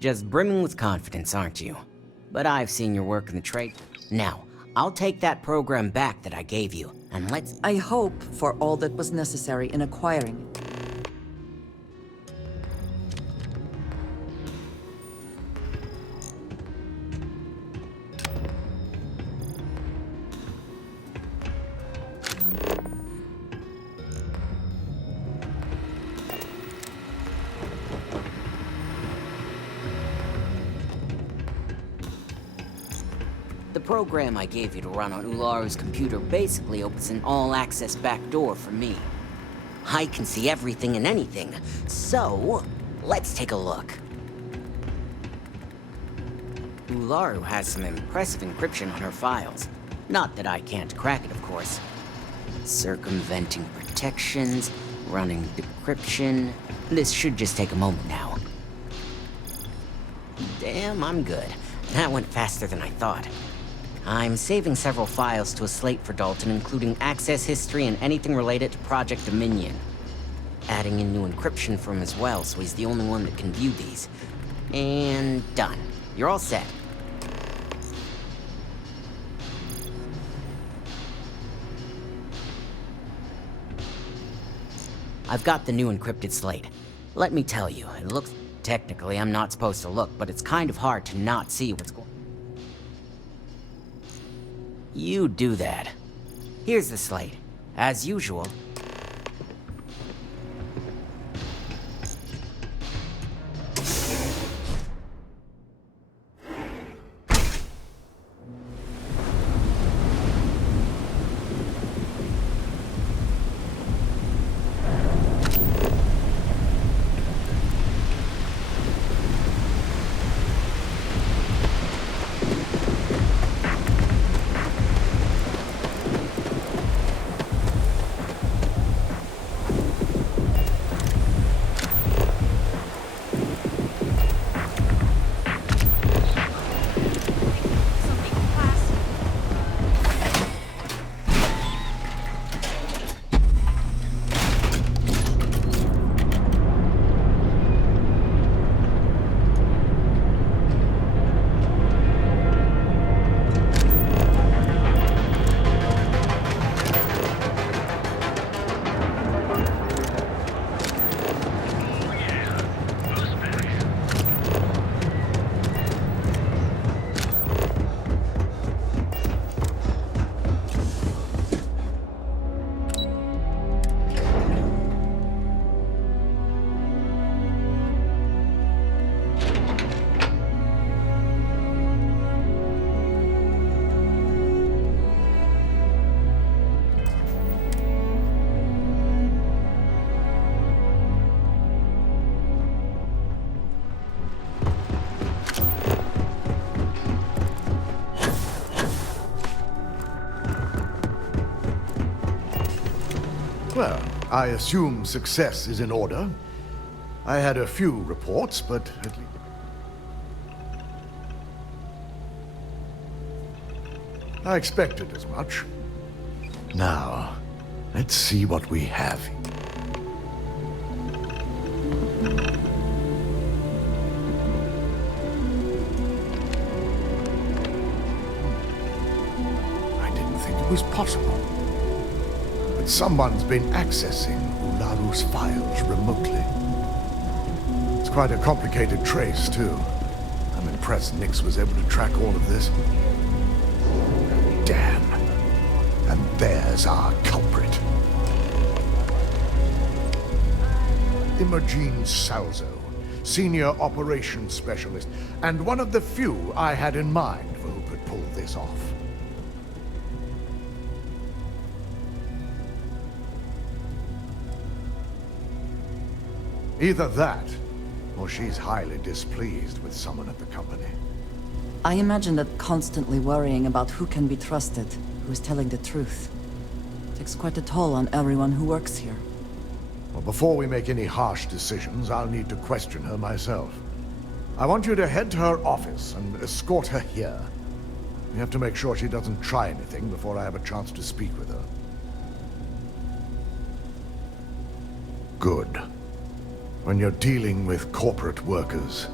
Just brimming with confidence, aren't you? But I've seen your work in the trade. Now, I'll take that program back that I gave you, and let's— I hope for all that was necessary in acquiring it. The program I gave you to run on Ularu's computer basically opens an all-access backdoor for me. I can see everything and anything, so let's take a look. Ularu has some impressive encryption on her files. Not that I can't crack it, of course. Circumventing protections, running decryption. This should just take a moment now. Damn, I'm good. That went faster than I thought. I'm saving several files to a slate for Dalton, including access history and anything related to Project Dominion. Adding in new encryption for him as well, so he's the only one that can view these. And done. You're all set. I've got the new encrypted slate. Let me tell you, it looks— technically, I'm not supposed to look, but it's kind of hard to not see what's going on. You do that. Here's the slate. As usual. Well, I assume success is in order. I had a few reports, but at least... I expected as much. Now, let's see what we have. I didn't think it was possible. But someone's been accessing Ularu's files remotely. It's quite a complicated trace, too. I'm impressed Nix was able to track all of this. Damn. And there's our culprit. Imogene Salzo, Senior Operations Specialist, and one of the few I had in mind for who could pull this off. Either that, or she's highly displeased with someone at the company. I imagine that constantly worrying about who can be trusted, who is telling the truth, takes quite a toll on everyone who works here. Well, before we make any harsh decisions, I'll need to question her myself. I want you to head to her office and escort her here. We have to make sure she doesn't try anything before I have a chance to speak with her. Good. When you're dealing with corporate workers,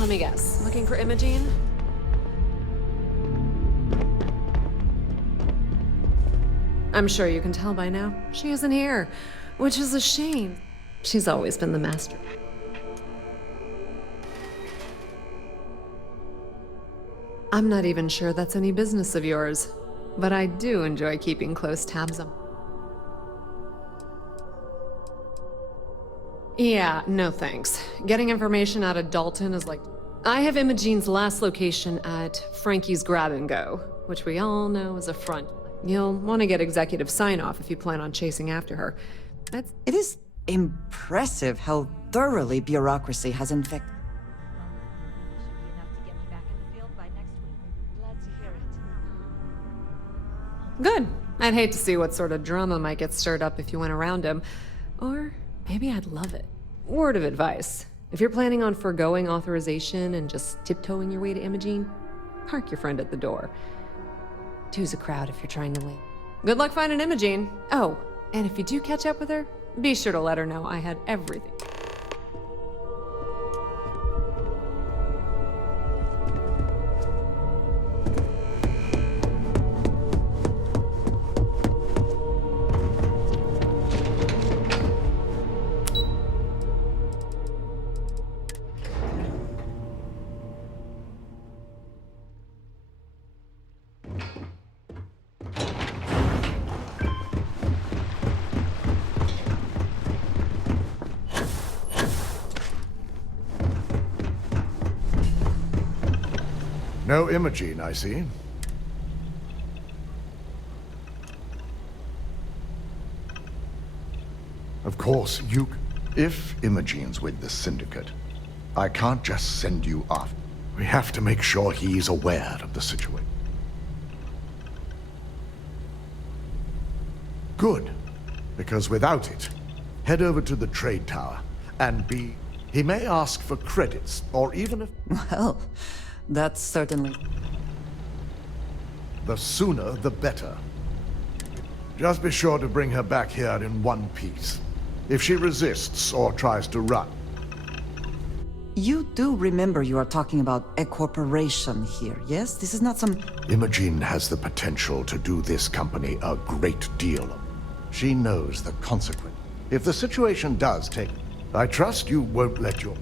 Let me guess. Looking for Imogene? I'm sure you can tell by now. She isn't here, which is a shame. She's always been the master. I'm not even sure that's any business of yours, but I do enjoy keeping close tabs on. Yeah, no thanks. Getting information out of Dalton is like... I have Imogene's last location at Frankie's Grab and Go, which we all know is a front. You'll want to get executive sign-off if you plan on chasing after her. It is impressive how thoroughly bureaucracy has infected. Good. I'd hate to see what sort of drama might get stirred up if you went around him. Or maybe I'd love it. Word of advice. If you're planning on forgoing authorization and just tiptoeing your way to Imogene, park your friend at the door. Two's a crowd if you're trying to win. Good luck finding Imogene. Oh, and if you do catch up with her, be sure to let her know I had everything. No Imogene, I see. Of course, if Imogene's with the Syndicate, I can't just send you off. We have to make sure he's aware of the situation. Good, because without it, head over to the trade tower, and he may ask for credits, or even if... Well, that's certainly... the sooner the better. Just be sure to bring her back here in one piece. If she resists or tries to run. You do remember you are talking about a corporation here, yes? This is not some... Imogen has the potential to do this company a great deal. She knows the consequence. If the situation does take... I trust you won't let your...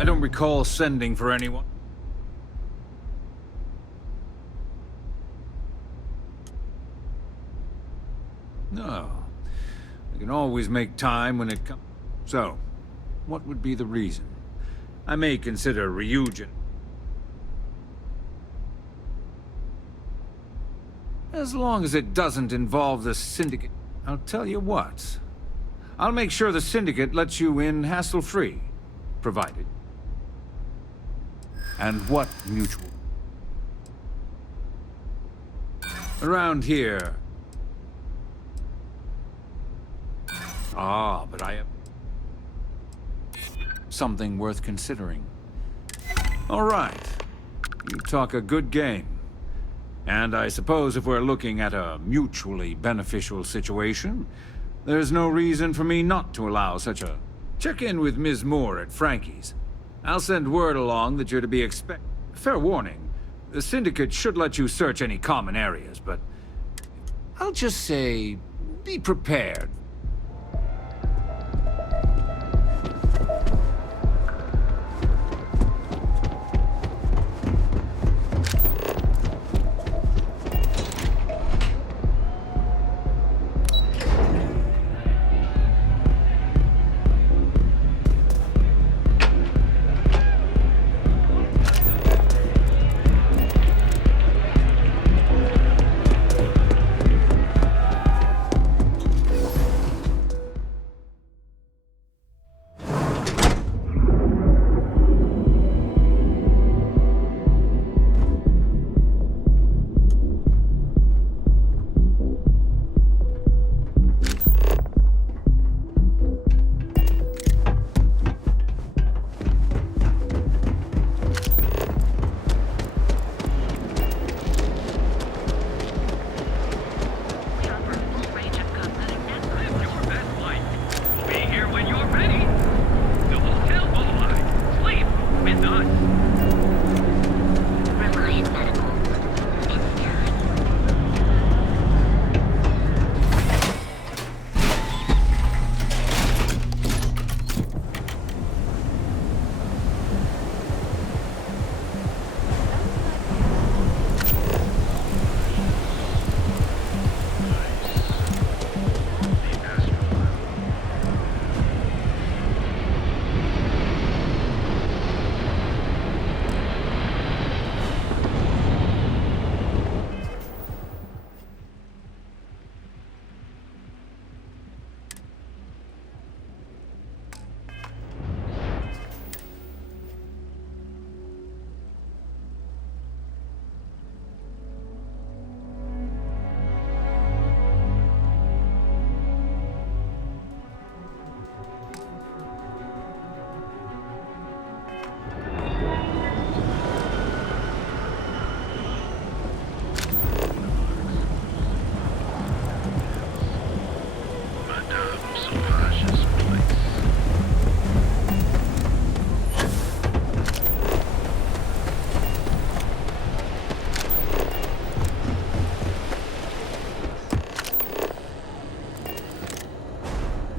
I don't recall sending for anyone. No. I can always make time when it comes. So, what would be the reason? I may consider Ryujin. As long as it doesn't involve the Syndicate. I'll tell you what. I'll make sure the Syndicate lets you in hassle-free, provided. And what mutual? Around here. Ah, but I have something worth considering. All right. You talk a good game. And I suppose if we're looking at a mutually beneficial situation, There's no reason for me not to allow such a... Check in with Ms. Moore at Frankie's. I'll send word along that you're to be expect... Fair warning, the Syndicate should let you search any common areas, but... I'll just say, be prepared.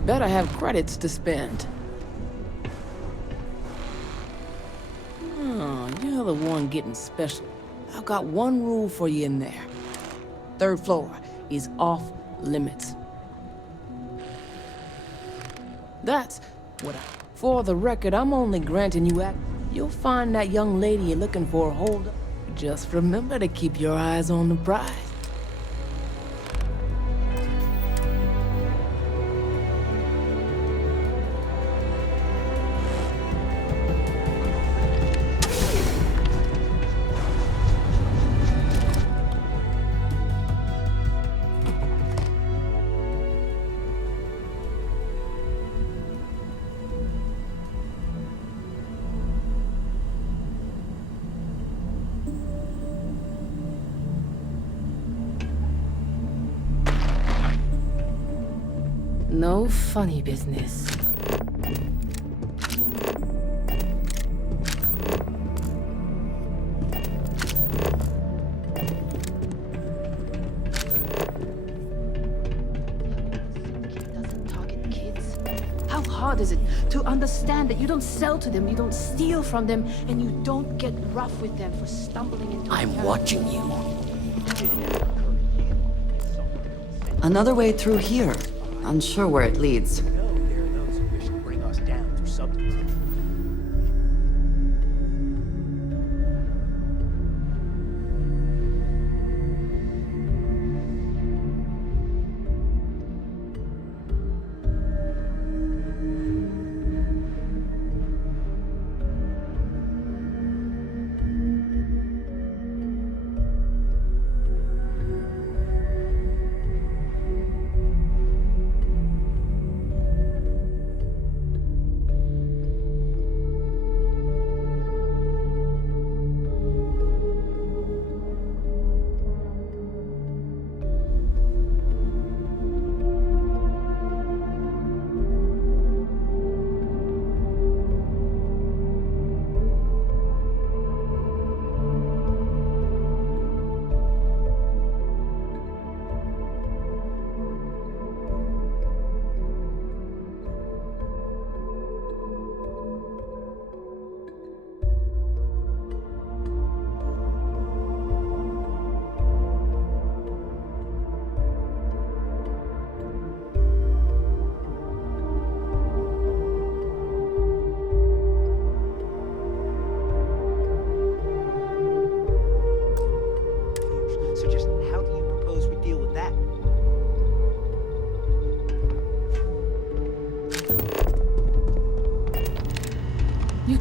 Better have credits to spend. Oh, you're the one getting special. I've got one rule for you in there. 3rd floor is off limits. That's what I... For the record, I'm only granting you access. You'll find that young lady you're looking for hold up. Just remember to keep your eyes on the prize. No funny business. How hard is it to understand that you don't sell to them, you don't steal from them, and you don't get rough with them for stumbling into... I'm watching you. Another way through here. Unsure where it leads. There are those who wish to bring us down through subterfuge.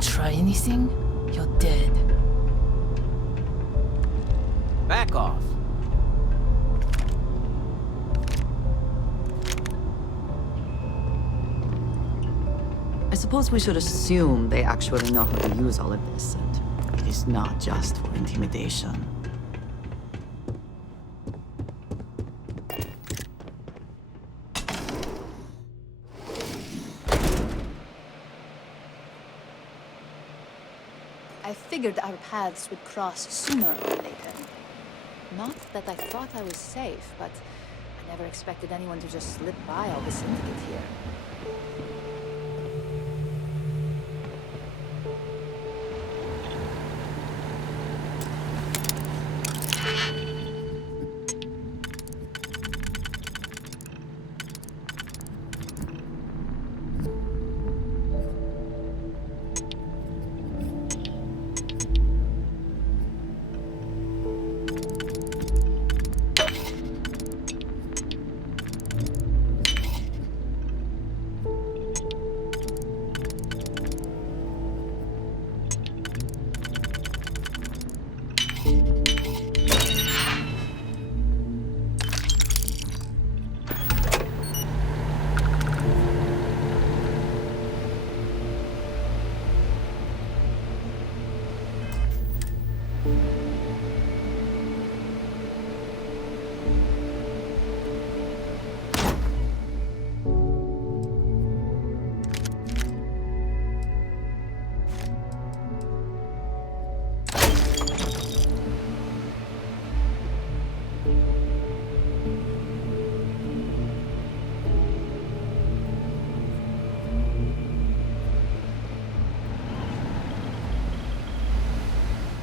try anything, you're dead. Back off. I suppose we should assume they actually know how to use all of this, and it is not just for intimidation. I figured our paths would cross sooner or later. Not that I thought I was safe, but I never expected anyone to just slip by all the syndicate here.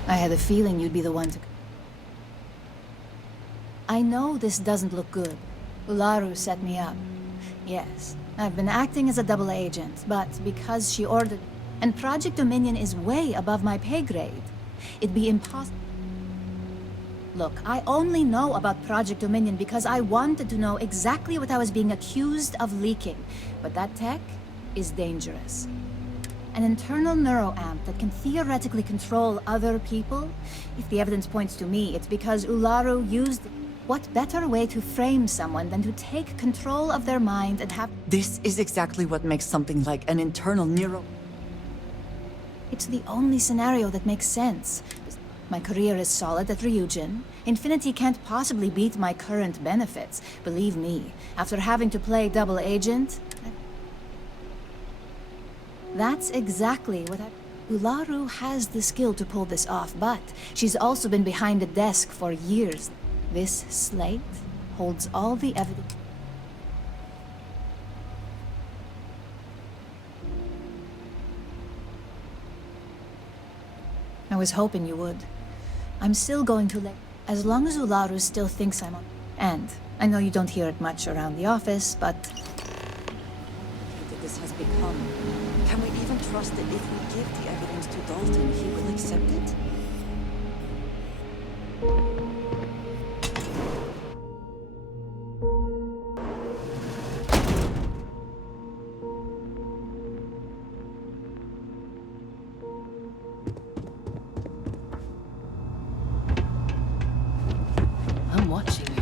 I had a feeling you'd be the one to... I know this doesn't look good. Ularu set me up. Yes, I've been acting as a double agent, but because she ordered... And Project Dominion is way above my pay grade. It'd be impossible... Look, I only know about Project Dominion because I wanted to know exactly what I was being accused of leaking. But that tech is dangerous. An internal neuroamp that can theoretically control other people? If the evidence points to me, it's because Ularu used... What better way to frame someone than to take control of their mind and have... This is exactly what makes something like an internal neuro... It's the only scenario that makes sense. My career is solid at Ryujin. Infinity can't possibly beat my current benefits. Believe me, after having to play double agent... That's exactly what I... Ularu has the skill to pull this off, but she's also been behind a desk for years. This slate holds all the evidence... I was hoping you would. I'm still going to let... As long as Ularu still thinks I'm on... And I know you don't hear it much around the office, but... That this has become... Can we even trust that if we give the evidence to Dalton, he will accept it? I'm watching you.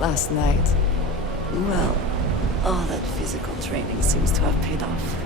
Last night, well, all that physical training seems to have paid off.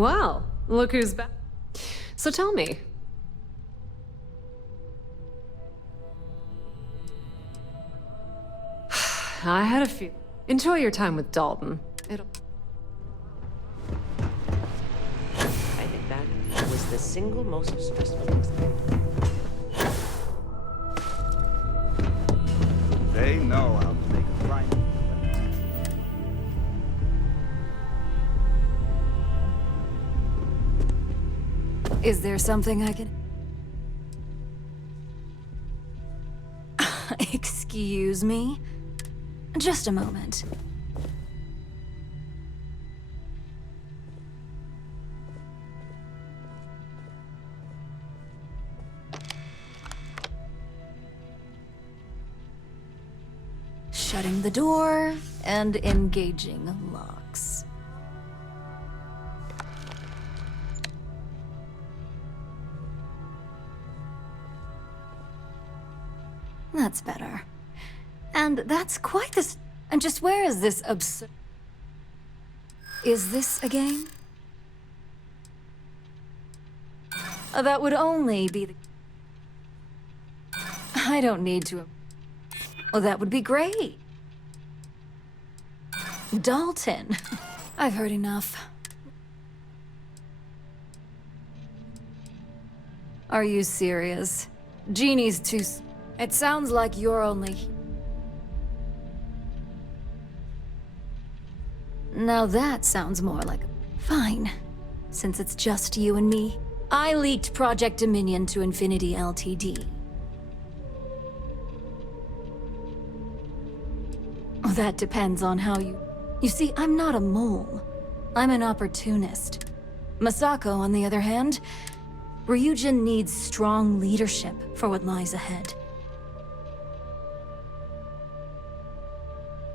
Well, look who's back. So tell me. I had a few. Enjoy your time with Dalton. It'll... I think that was the single most stressful thing. They know how to make a crime. Is there something I can... Excuse me? Just a moment. Shutting the door and engaging locks. That's better. And that's quite the... And just where is this absurd... Is this a game? That would only be the... I don't need to... Oh, that would be great. Dalton. I've heard enough. Are you serious? Jeannie's too... It sounds like you're only... Now that sounds more like... Fine. Since it's just you and me. I leaked Project Dominion to Infinity Ltd. Oh, that depends on how you... You see, I'm not a mole. I'm an opportunist. Masako, on the other hand, Ryujin needs strong leadership for what lies ahead.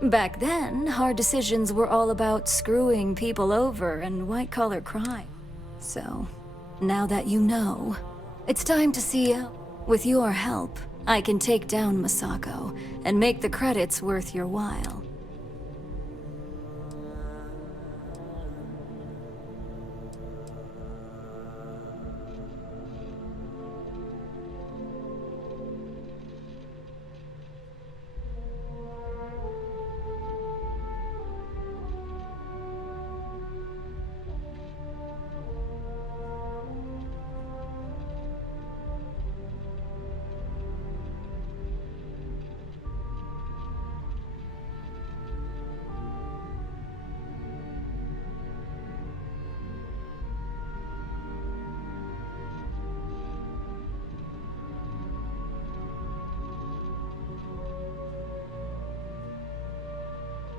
Back then, hard decisions were all about screwing people over and white-collar crime. So, now that you know, it's time to see, with your help, I can take down Masako and make the credits worth your while.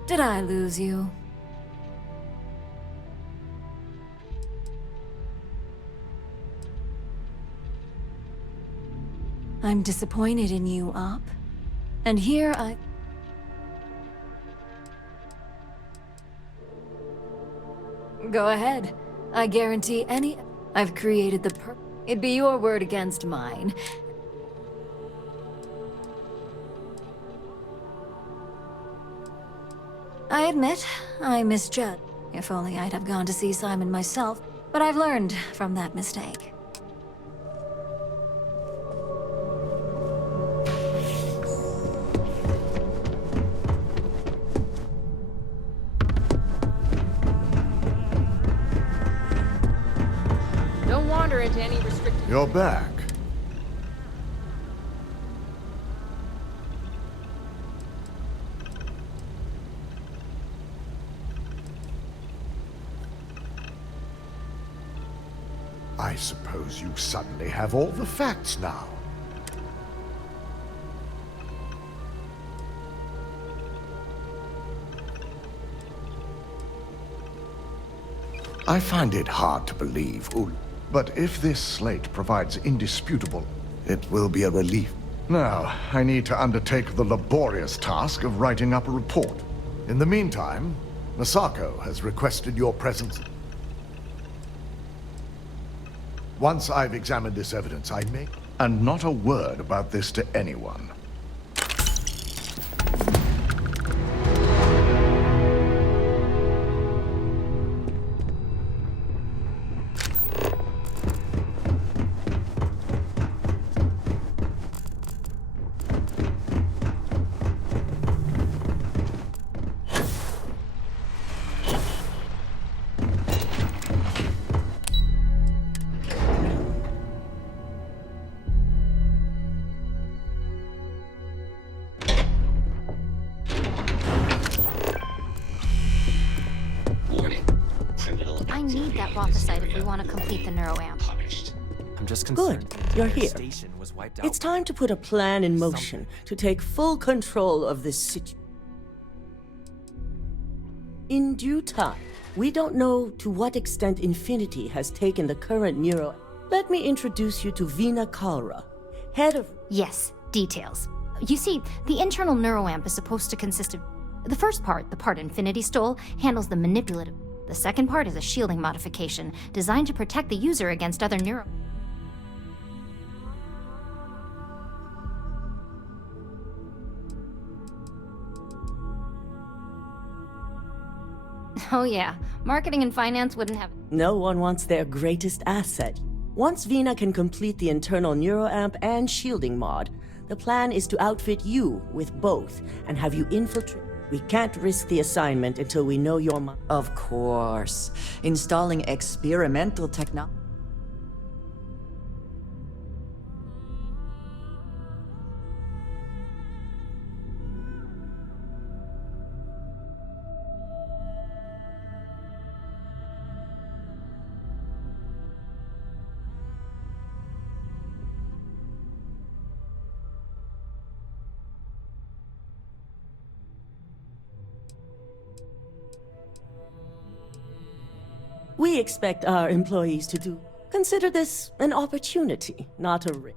Did I lose you? I'm disappointed in you, Op. And here I... Go ahead. I guarantee any... I've created the It'd be your word against mine. I admit, I misjudged. If only I'd have gone to see Simon myself, but I've learned from that mistake. Don't wander into any restricted... You're back. I suppose you suddenly have all the facts now. I find it hard to believe, but if this slate provides indisputable, it will be a relief. Now, I need to undertake the laborious task of writing up a report. In the meantime, Masako has requested your presence. Once I've examined this evidence, I may... And not a word about this to anyone. that Rothicite if we want to complete the neuroamp. I'm just concerned. Good, you're here. Station was wiped out. It's time to put a plan in motion to take full control of this situation. In due time, we don't know to what extent Infinity has taken the current neuro. Let me introduce you to Vina Kalra, head of... Yes, details. You see, the internal neuroamp is supposed to consist of... The first part, the part Infinity stole, handles the manipulative. The second part is a shielding modification, designed to protect the user against other neuro... Oh yeah, marketing and finance wouldn't have... No one wants their greatest asset. Once Vina can complete the internal neuroamp and shielding mod, the plan is to outfit you with both and have you infiltrate. We can't risk the assignment until we know your mind. Of course. Installing experimental technology. We expect our employees to do. Consider this an opportunity, not a risk.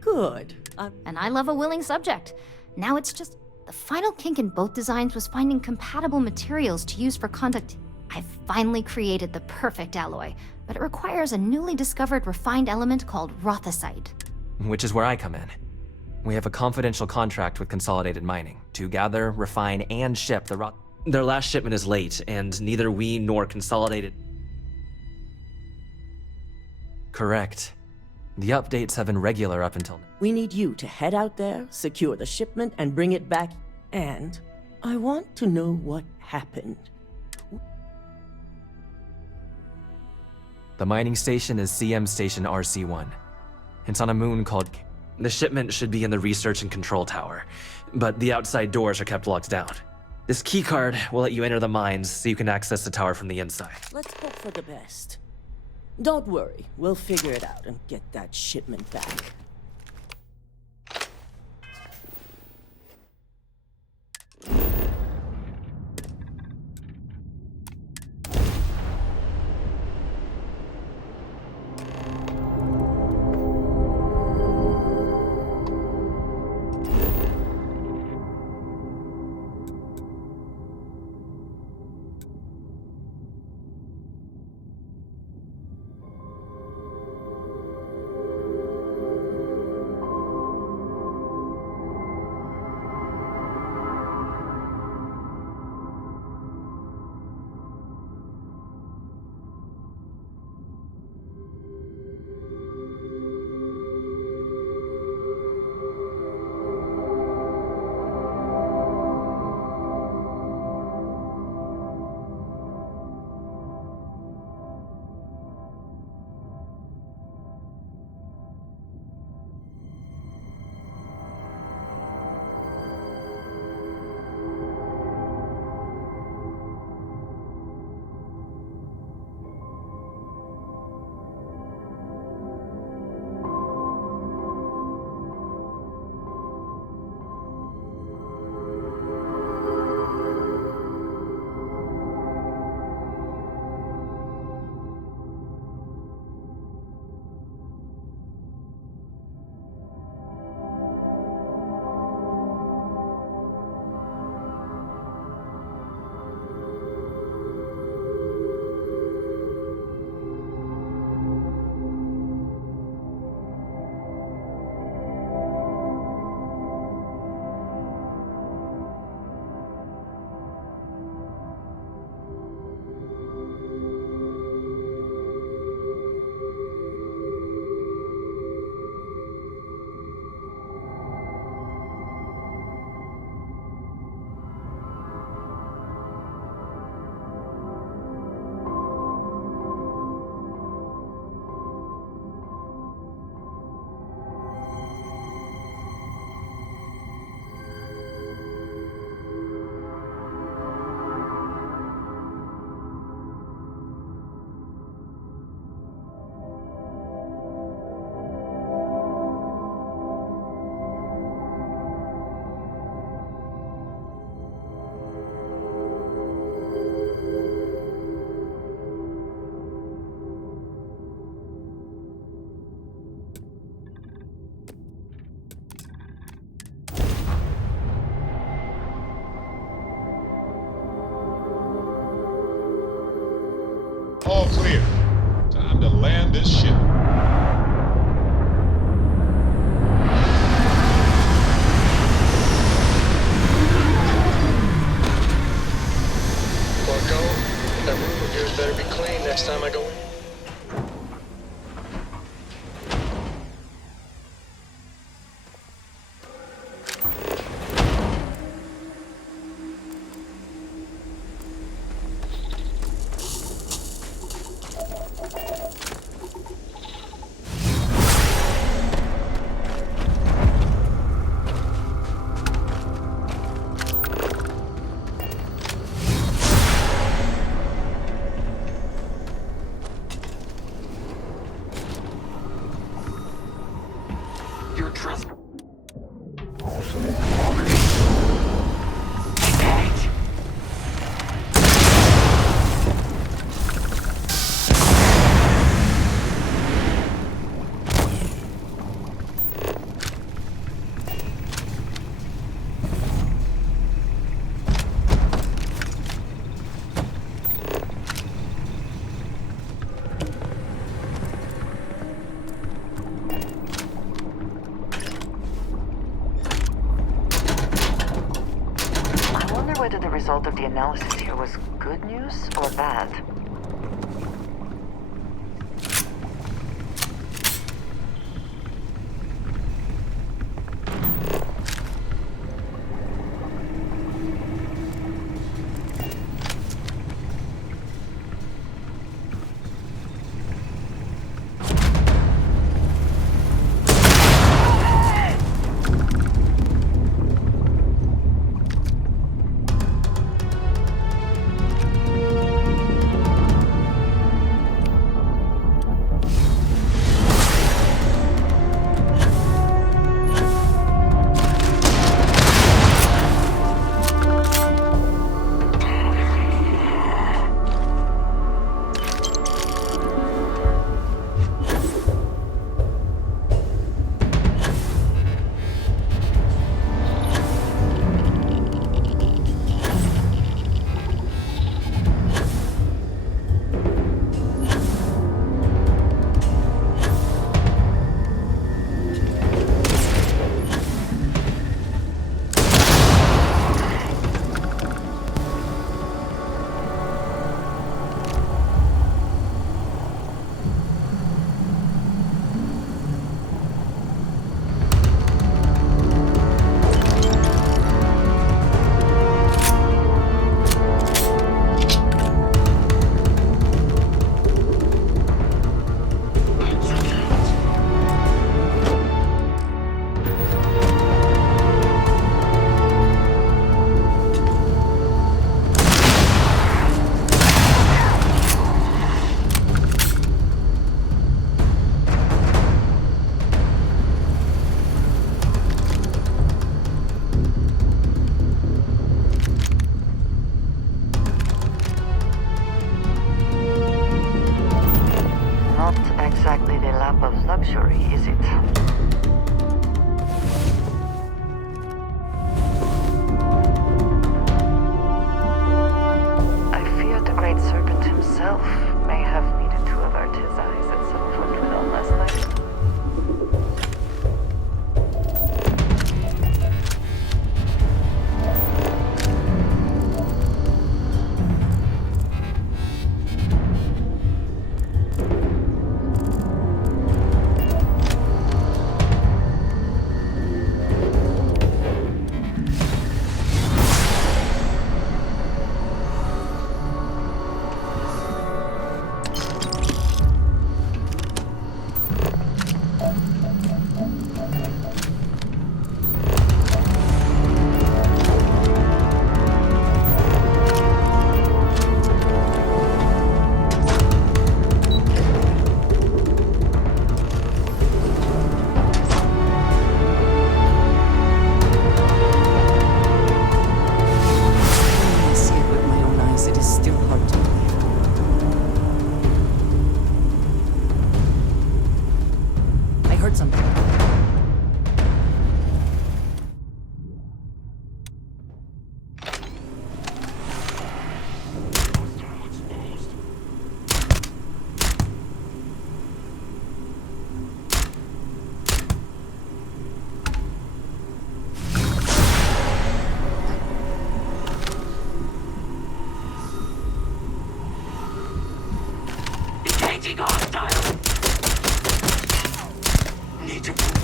Good. And I love a willing subject. Now it's just... The final kink in both designs was finding compatible materials to use for conduct. I've finally created the perfect alloy, but it requires a newly discovered refined element called Rothicite. Which is where I come in. We have a confidential contract with Consolidated Mining to gather, refine, and ship the Their last shipment is late, and neither we nor Consolidated... Correct. The updates have been regular up until now. We need you to head out there, secure the shipment, and bring it back. And I want to know what happened. The mining station is CM Station RC-1. It's on a moon called... The shipment should be in the research and control tower, but the outside doors are kept locked down. This keycard will let you enter the mines so you can access the tower from the inside. Let's hope for the best. Don't worry, we'll figure it out and get that shipment back. All clear. Time to land this ship. Marco, that room of yours better be clean next time I go in. Your trust. Whether the result of the analysis here was good news or bad. Engaging hostile! Need to move.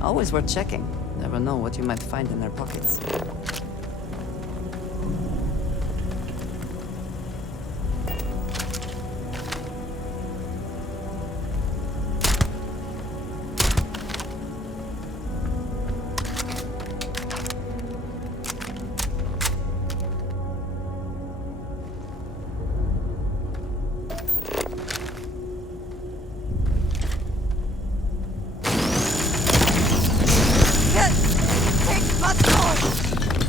Always worth checking. Never know what you might find in their pockets. Take my sword!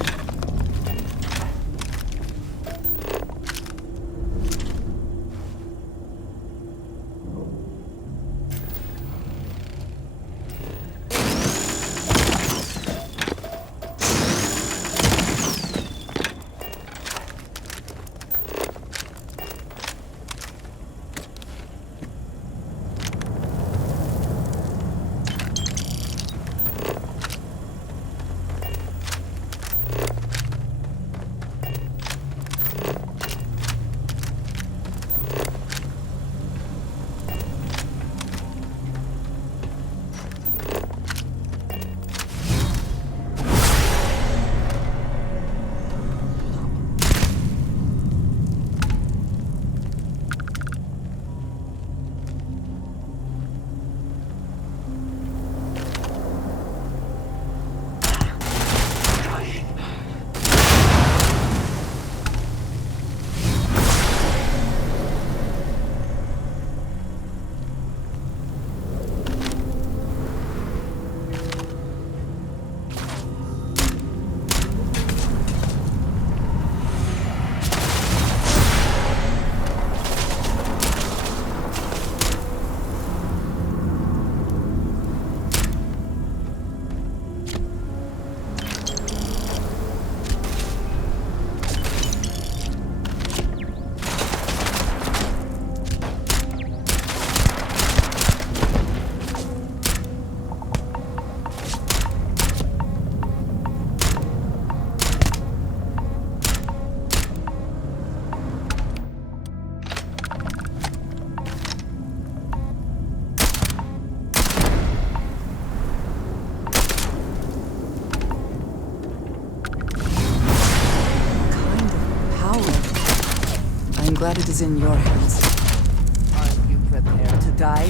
I'm glad it is in your hands. Are you prepared to die?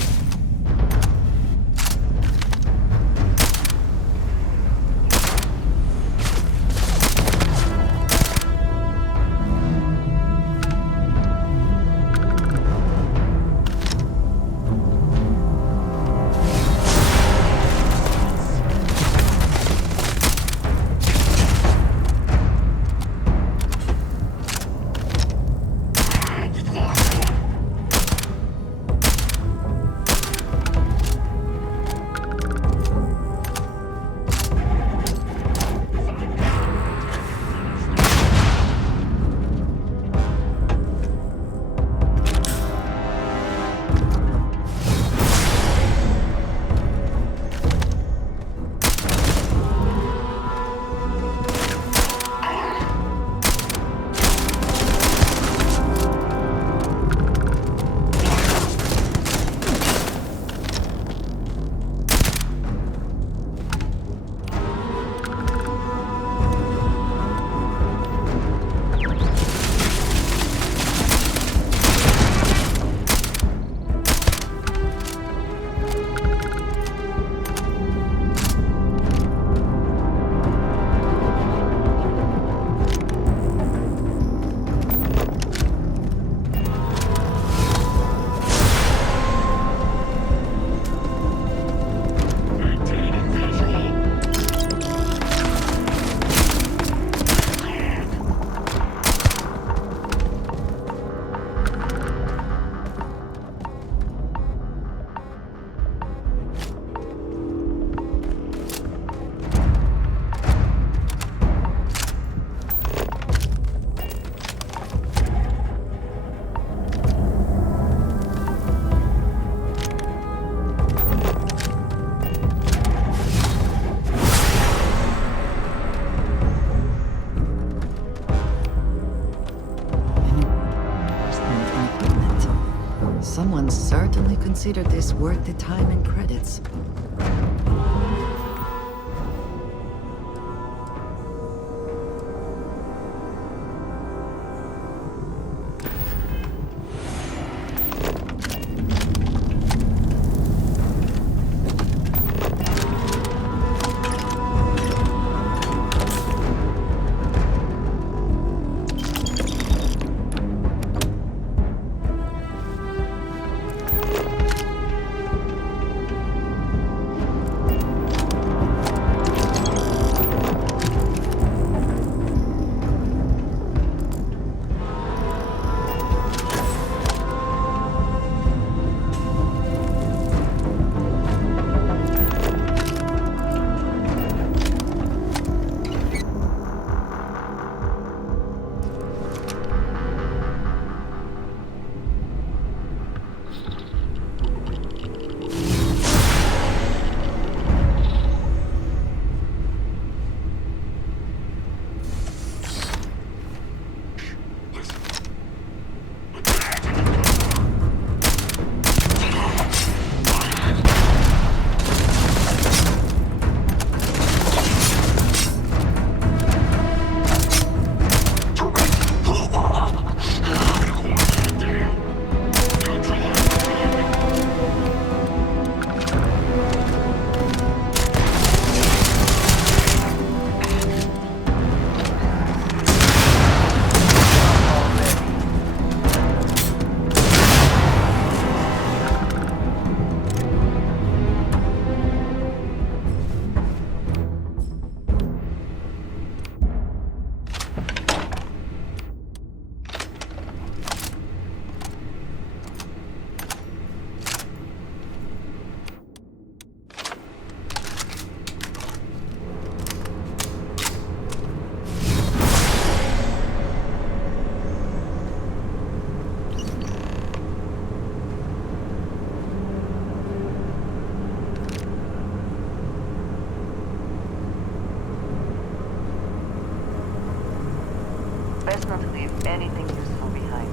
Someone certainly considered this worth the time and credits. Best not to leave anything useful behind.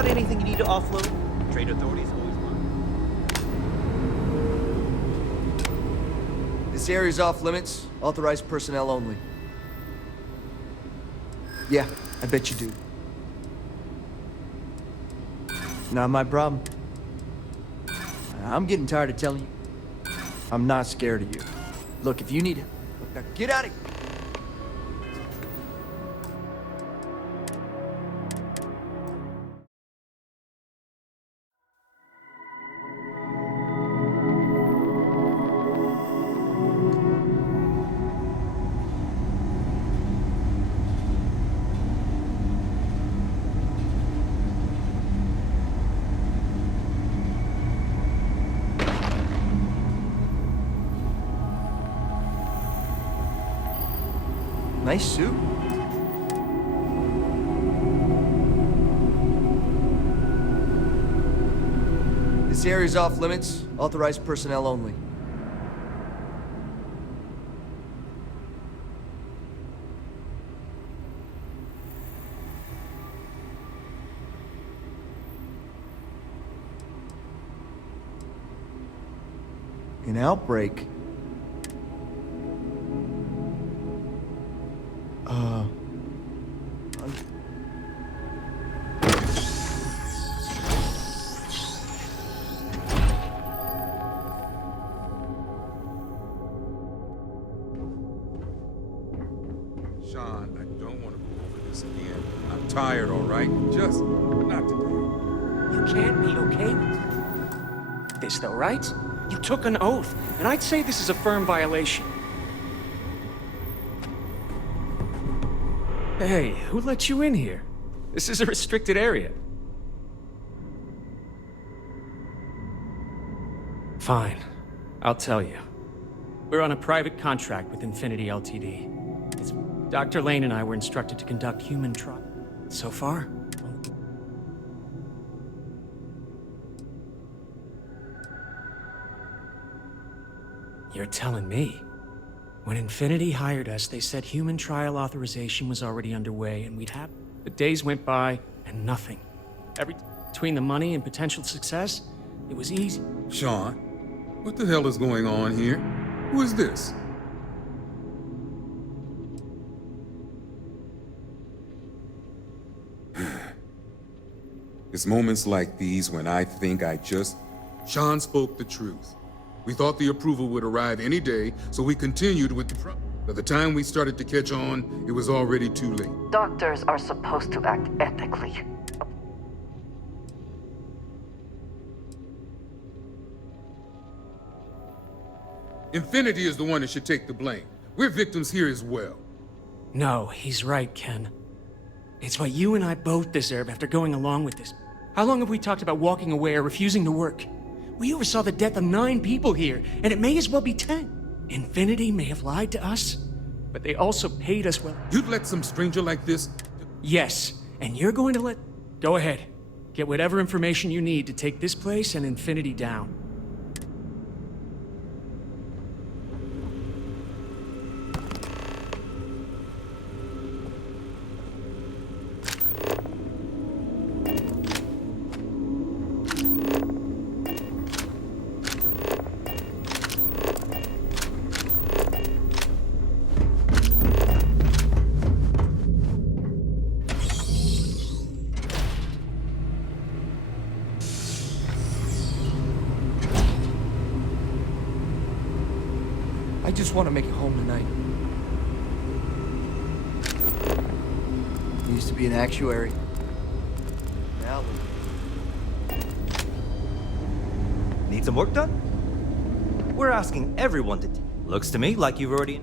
Got anything you need to offload? Trade authorities always want. This area's off limits. Authorized personnel only. Yeah, I bet you do. Not my problem. I'm getting tired of telling you. I'm not scared of you. Look, if you need it, now get out of here. Nice suit. This area's off limits. Authorized personnel only. An outbreak? Sean, I don't want to go over this again. I'm tired, all right? Just not today. You can't be okay with this, though, right? You took an oath, and I'd say this is a firm violation. Hey, who let you in here? This is a restricted area. Fine. I'll tell you. We're on a private contract with Infinity Ltd. Dr. Lane and I were instructed to conduct human trials. So far, you're telling me. When Infinity hired us, they said human trial authorization was already underway and we'd have... The days went by and nothing. Between the money and potential success, it was easy. Sean, what the hell is going on here? Who is this? It's moments like these when I think Sean spoke the truth. We thought the approval would arrive any day, so we continued with the By the time we started to catch on, it was already too late. Doctors are supposed to act ethically. Infinity is the one that should take the blame. We're victims here as well. No, he's right, Ken. It's what you and I both deserve after going along with this. How long have we talked about walking away or refusing to work? We oversaw the death of 9 people here, and it may as well be 10. Infinity may have lied to us, but they also paid us well. You'd let some stranger like this? Yes, and you're going to let... Go ahead. Get whatever information you need to take this place and Infinity down. I just want to make it home tonight. I used to be an actuary. Now... Need some work done? We're asking everyone to... Looks to me like you've already...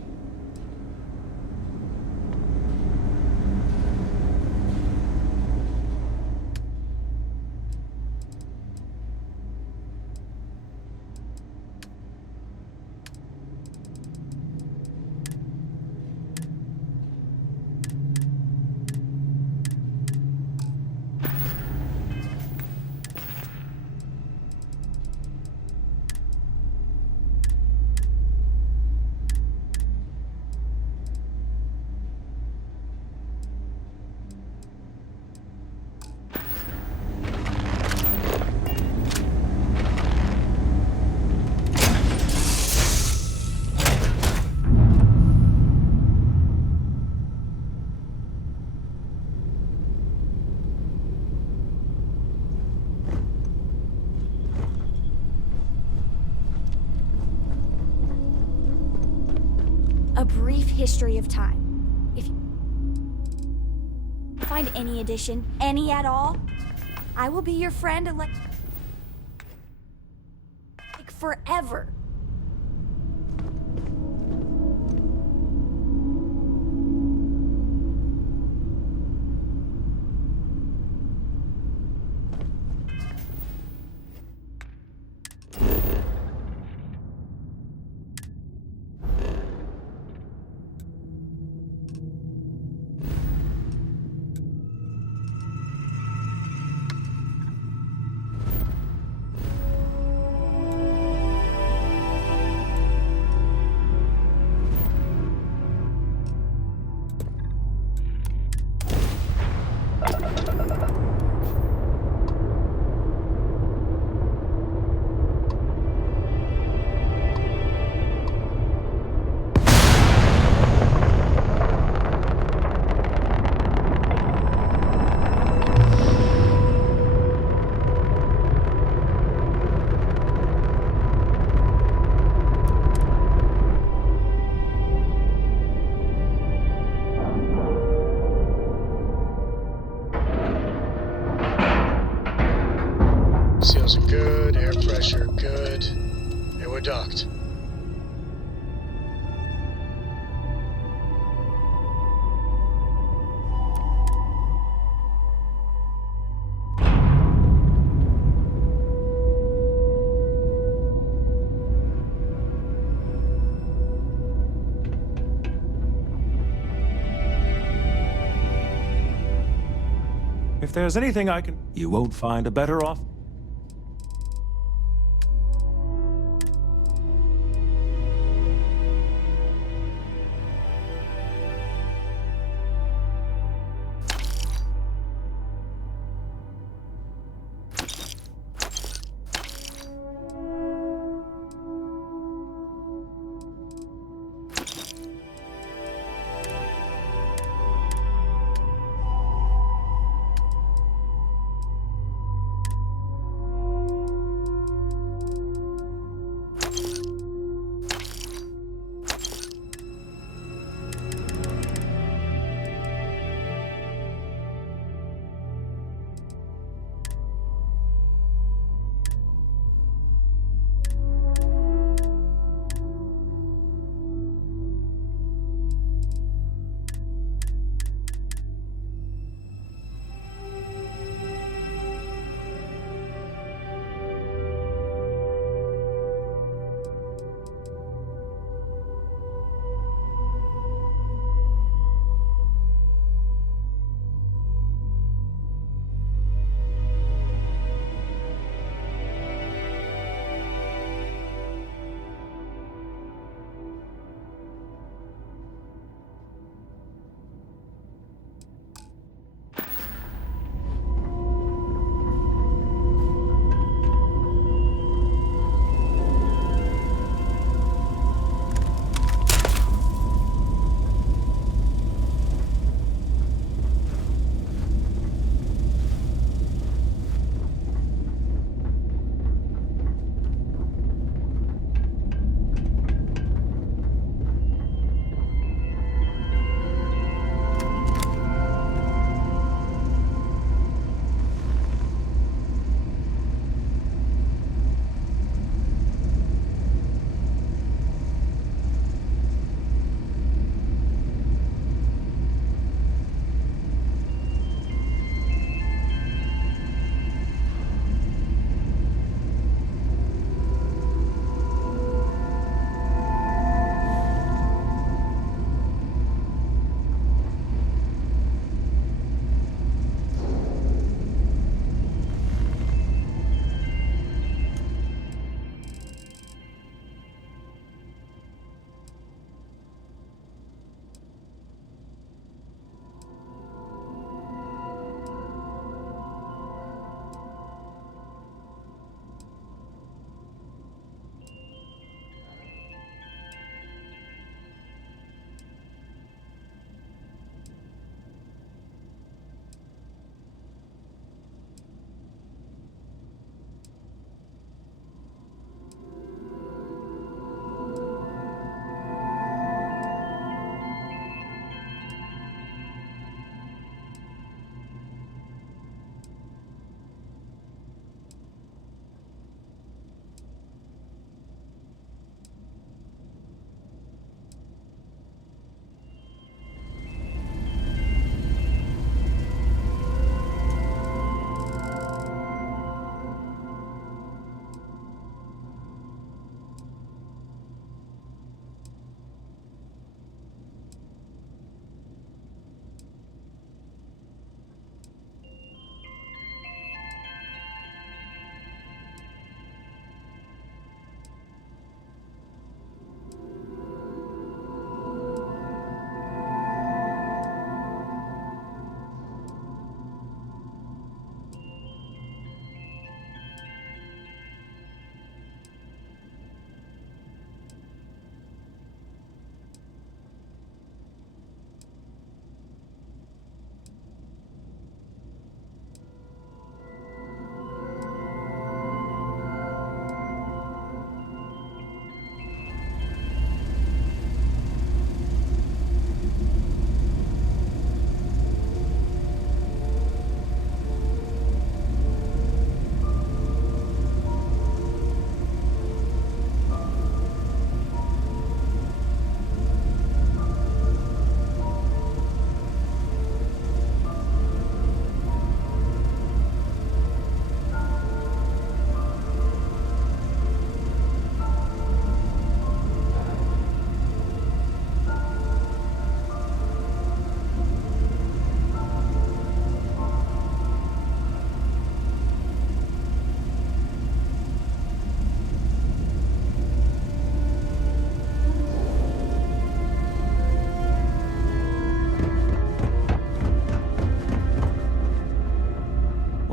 brief history of time. If you find any edition, any at all, I will be your friend like forever. Seals are good, air pressure good, and we're docked. If there's anything I can... You won't find a better off...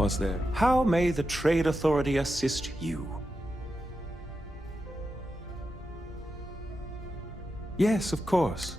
was there? How may the Trade Authority assist you? Yes, of course.